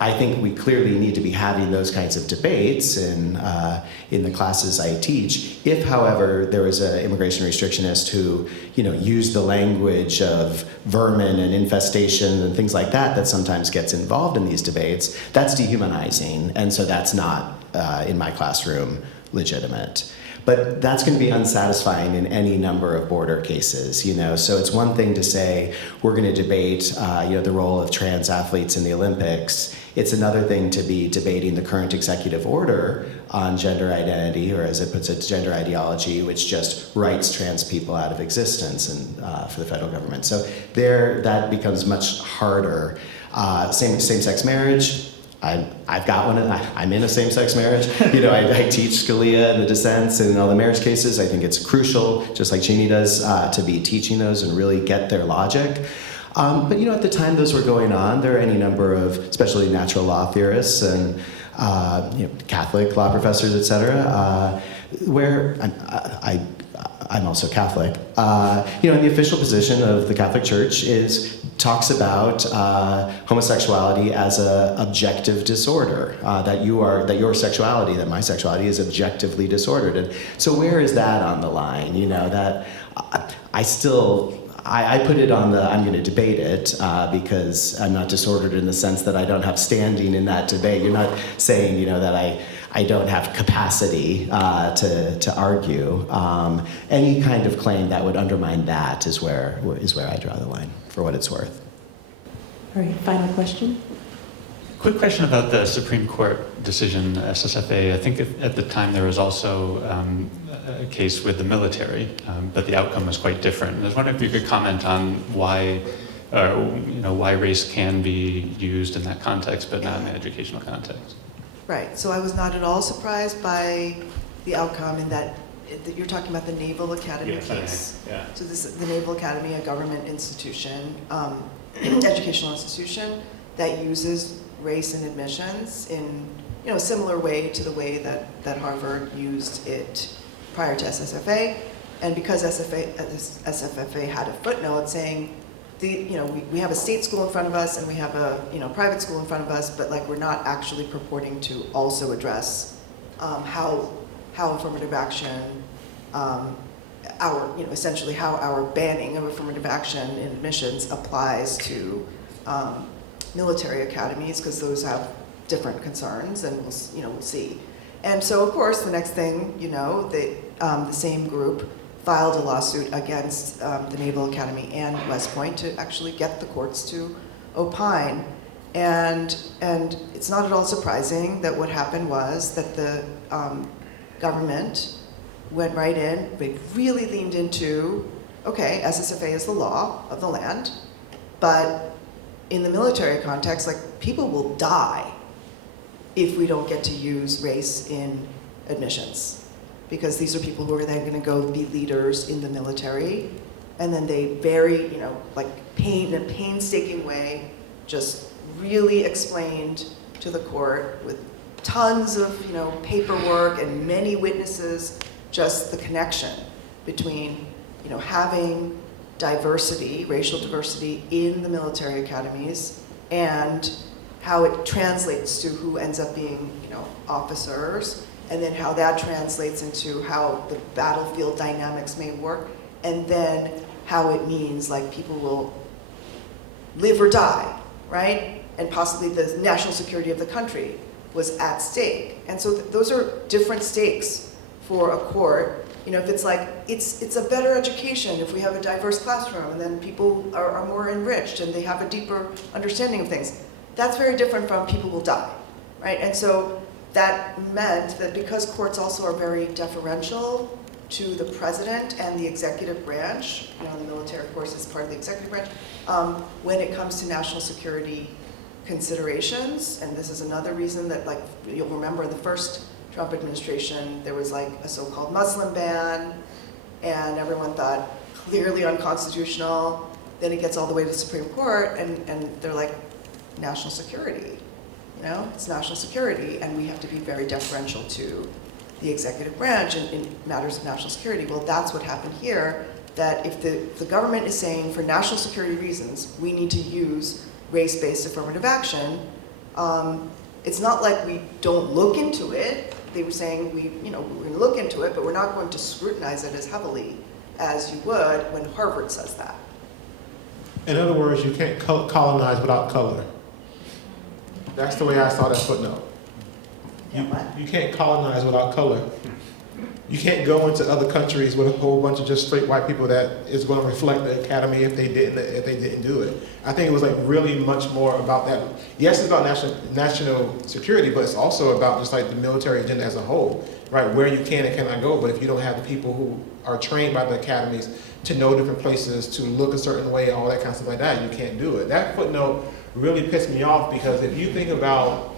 I think we clearly need to be having those kinds of debates in the classes I teach. If, however, there is an immigration restrictionist who, used the language of vermin and infestation and things like that sometimes gets involved in these debates, that's dehumanizing, and so that's not, in my classroom, legitimate. But that's going to be unsatisfying in any number of border cases, So it's one thing to say we're going to debate, the role of trans athletes in the Olympics. It's another thing to be debating the current executive order on gender identity, or as it puts it, gender ideology, which just writes trans people out of existence and for the federal government. So that becomes much harder. Same-sex marriage. I've got one, and I'm in a same-sex marriage. I teach Scalia and the dissents and all the marriage cases. I think it's crucial, just like Jeannie does, to be teaching those and really get their logic. But at the time those were going on, there are any number of, especially natural law theorists and Catholic law professors, et cetera, where I'm also Catholic. And the official position of the Catholic Church talks about homosexuality as a objective disorder, that your sexuality, that my sexuality is objectively disordered. And so where is that on the line? That I put it on I'm going to debate it because I'm not disordered in the sense that I don't have standing in that debate. You're not saying, that I don't have capacity to argue. Any kind of claim that would undermine that is where I draw the line, for what it's worth. All right, final question. Quick question about the Supreme Court decision, SSFA. I think at the time there was also a case with the military, but the outcome was quite different. I was wondering if you could comment on why race can be used in that context, but not in the educational context. Right, so I was not at all surprised by the outcome in that you're talking about the Naval Academy case. Yeah. So the Naval Academy, a government institution, educational institution that uses race in admissions in a similar way to the way that Harvard used it prior to SSFA. And because SFFA had a footnote saying, we have a state school in front of us and we have a private school in front of us, but we're not actually purporting to also address how affirmative action, essentially how our banning of affirmative action in admissions applies to military academies, because those have different concerns, and we'll see. And so, of course, the next thing, the same group filed a lawsuit against the Naval Academy and West Point to actually get the courts to opine. And it's not at all surprising that what happened was that the government went right in, they really leaned into, okay, SSFA is the law of the land, but in the military context, like, people will die if we don't get to use race in admissions. Because these are people who are then gonna go be leaders in the military, and then they very, in a painstaking way, just really explained to the court with tons of, paperwork and many witnesses, just the connection between, having diversity, racial diversity in the military academies, and how it translates to who ends up being, officers, and then how that translates into how the battlefield dynamics may work, and then how it means like people will live or die, right? And possibly the national security of the country was at stake. And so those are different stakes for a court. If it's like, it's a better education if we have a diverse classroom and then people are more enriched and they have a deeper understanding of things. That's very different from people will die, right? And so that meant that because courts also are very deferential to the president and the executive branch, the military, of course, is part of the executive branch, when it comes to national security considerations, and this is another reason that, like, you'll remember the first Trump administration, there was like a so-called Muslim ban, and everyone thought clearly unconstitutional. Then it gets all the way to the Supreme Court, and they're like, national security. It's national security, and we have to be very deferential to the executive branch in matters of national security. Well, that's what happened here, that if the government is saying for national security reasons, we need to use race-based affirmative action, it's not like we don't look into it. They were saying we're going to look into it, but we're not going to scrutinize it as heavily as you would when Harvard says that. In other words, you can't colonize without color. That's the way I saw that footnote. You can't colonize without color. You can't go into other countries with a whole bunch of just straight white people that is going to reflect the academy if they didn't do it. I think it was like really much more about that. Yes, it's about national security, but it's also about just like the military agenda as a whole, right? Where you can and cannot go, but if you don't have the people who are trained by the academies to know different places, to look a certain way, all that kind of stuff like that, you can't do it. That footnote really pissed me off because if you think about,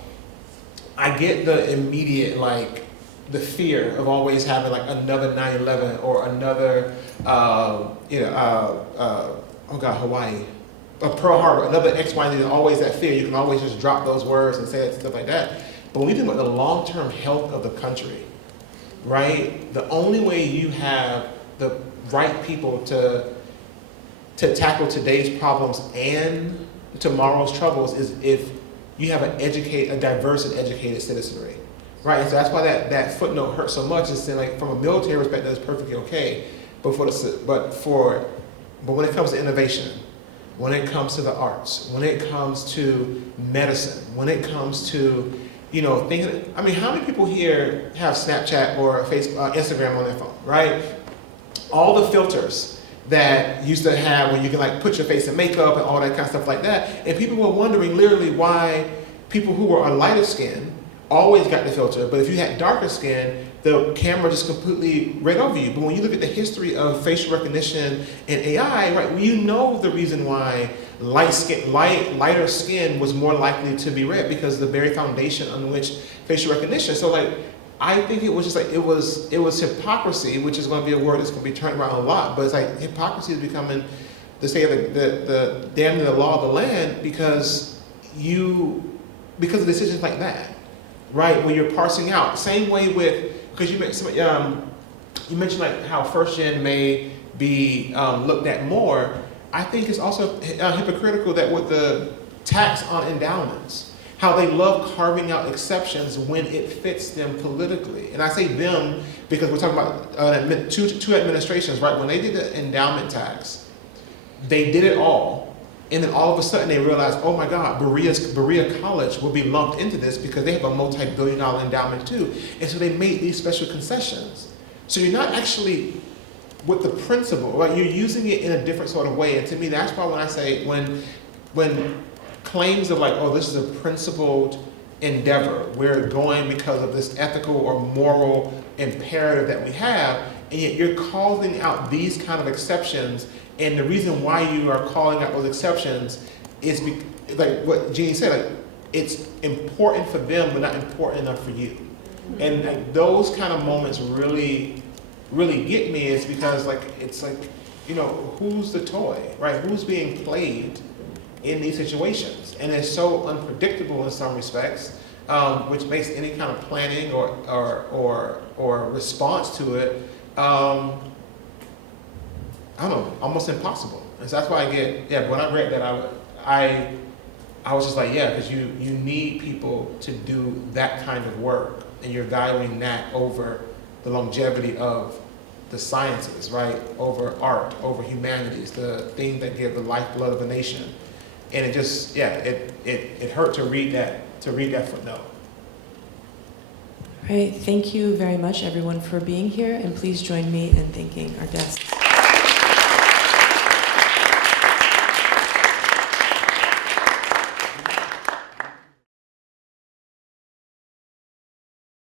I get the immediate, like, the fear of always having like another 9/11 or another, Hawaii, Pearl Harbor, another X, Y, Z, always that fear. You can always just drop those words and say stuff like that. But when you think about the long-term health of the country, right? The only way you have the right people to tackle today's problems and tomorrow's troubles is if you have a diverse and educated citizenry. Right, and so that's why that footnote hurts so much. It's saying, like, from a military perspective, it's perfectly okay, but when it comes to innovation, when it comes to the arts, when it comes to medicine, when it comes to, thinking. I mean, how many people here have Snapchat or Instagram on their phone? Right, all the filters that used to have when you can like put your face in makeup and all that kind of stuff like that, and people were wondering literally why people who were on lighter skin always got the filter, but if you had darker skin, the camera just completely read over you. But when you look at the history of facial recognition and AI, right, the reason why lighter skin was more likely to be read because the very foundation on which facial recognition. So like, I think it was just like, it was hypocrisy, which is going to be a word that's going to be turned around a lot, but it's like hypocrisy is becoming the damn near the law of the land because of decisions like that. Right, when you're parsing out, same way with, because you mentioned like how first gen may be looked at more. I think it's also hypocritical that with the tax on endowments, how they love carving out exceptions when it fits them politically. And I say them because we're talking about two administrations, right? When they did the endowment tax, they did it all. And then all of a sudden they realized, oh my God, Berea College will be lumped into this because they have a multi-billion-dollar endowment too. And so they made these special concessions. So you're not actually with the principle, like you're using it in a different sort of way. And to me, that's why when I say, when claims of like, oh, this is a principled endeavor, we're going because of this ethical or moral imperative that we have, and yet you're calling out these kind of exceptions, and the reason why you are calling out those exceptions is like what Jeannie said, like it's important for them, but not important enough for you. And like, those kind of moments really get me, is because like it's like, you know, who's the toy, right? Who's being played in these situations? And it's so unpredictable in some respects, which makes any kind of planning or response to it, I don't know, almost impossible. And so that's why when I read that, I was just like, yeah, because you need people to do that kind of work, and you're valuing that over the longevity of the sciences, right? Over art, over humanities, the things that give the lifeblood of a nation. And it just, it hurt to read that footnote. All right, thank you very much everyone for being here, and please join me in thanking our guests.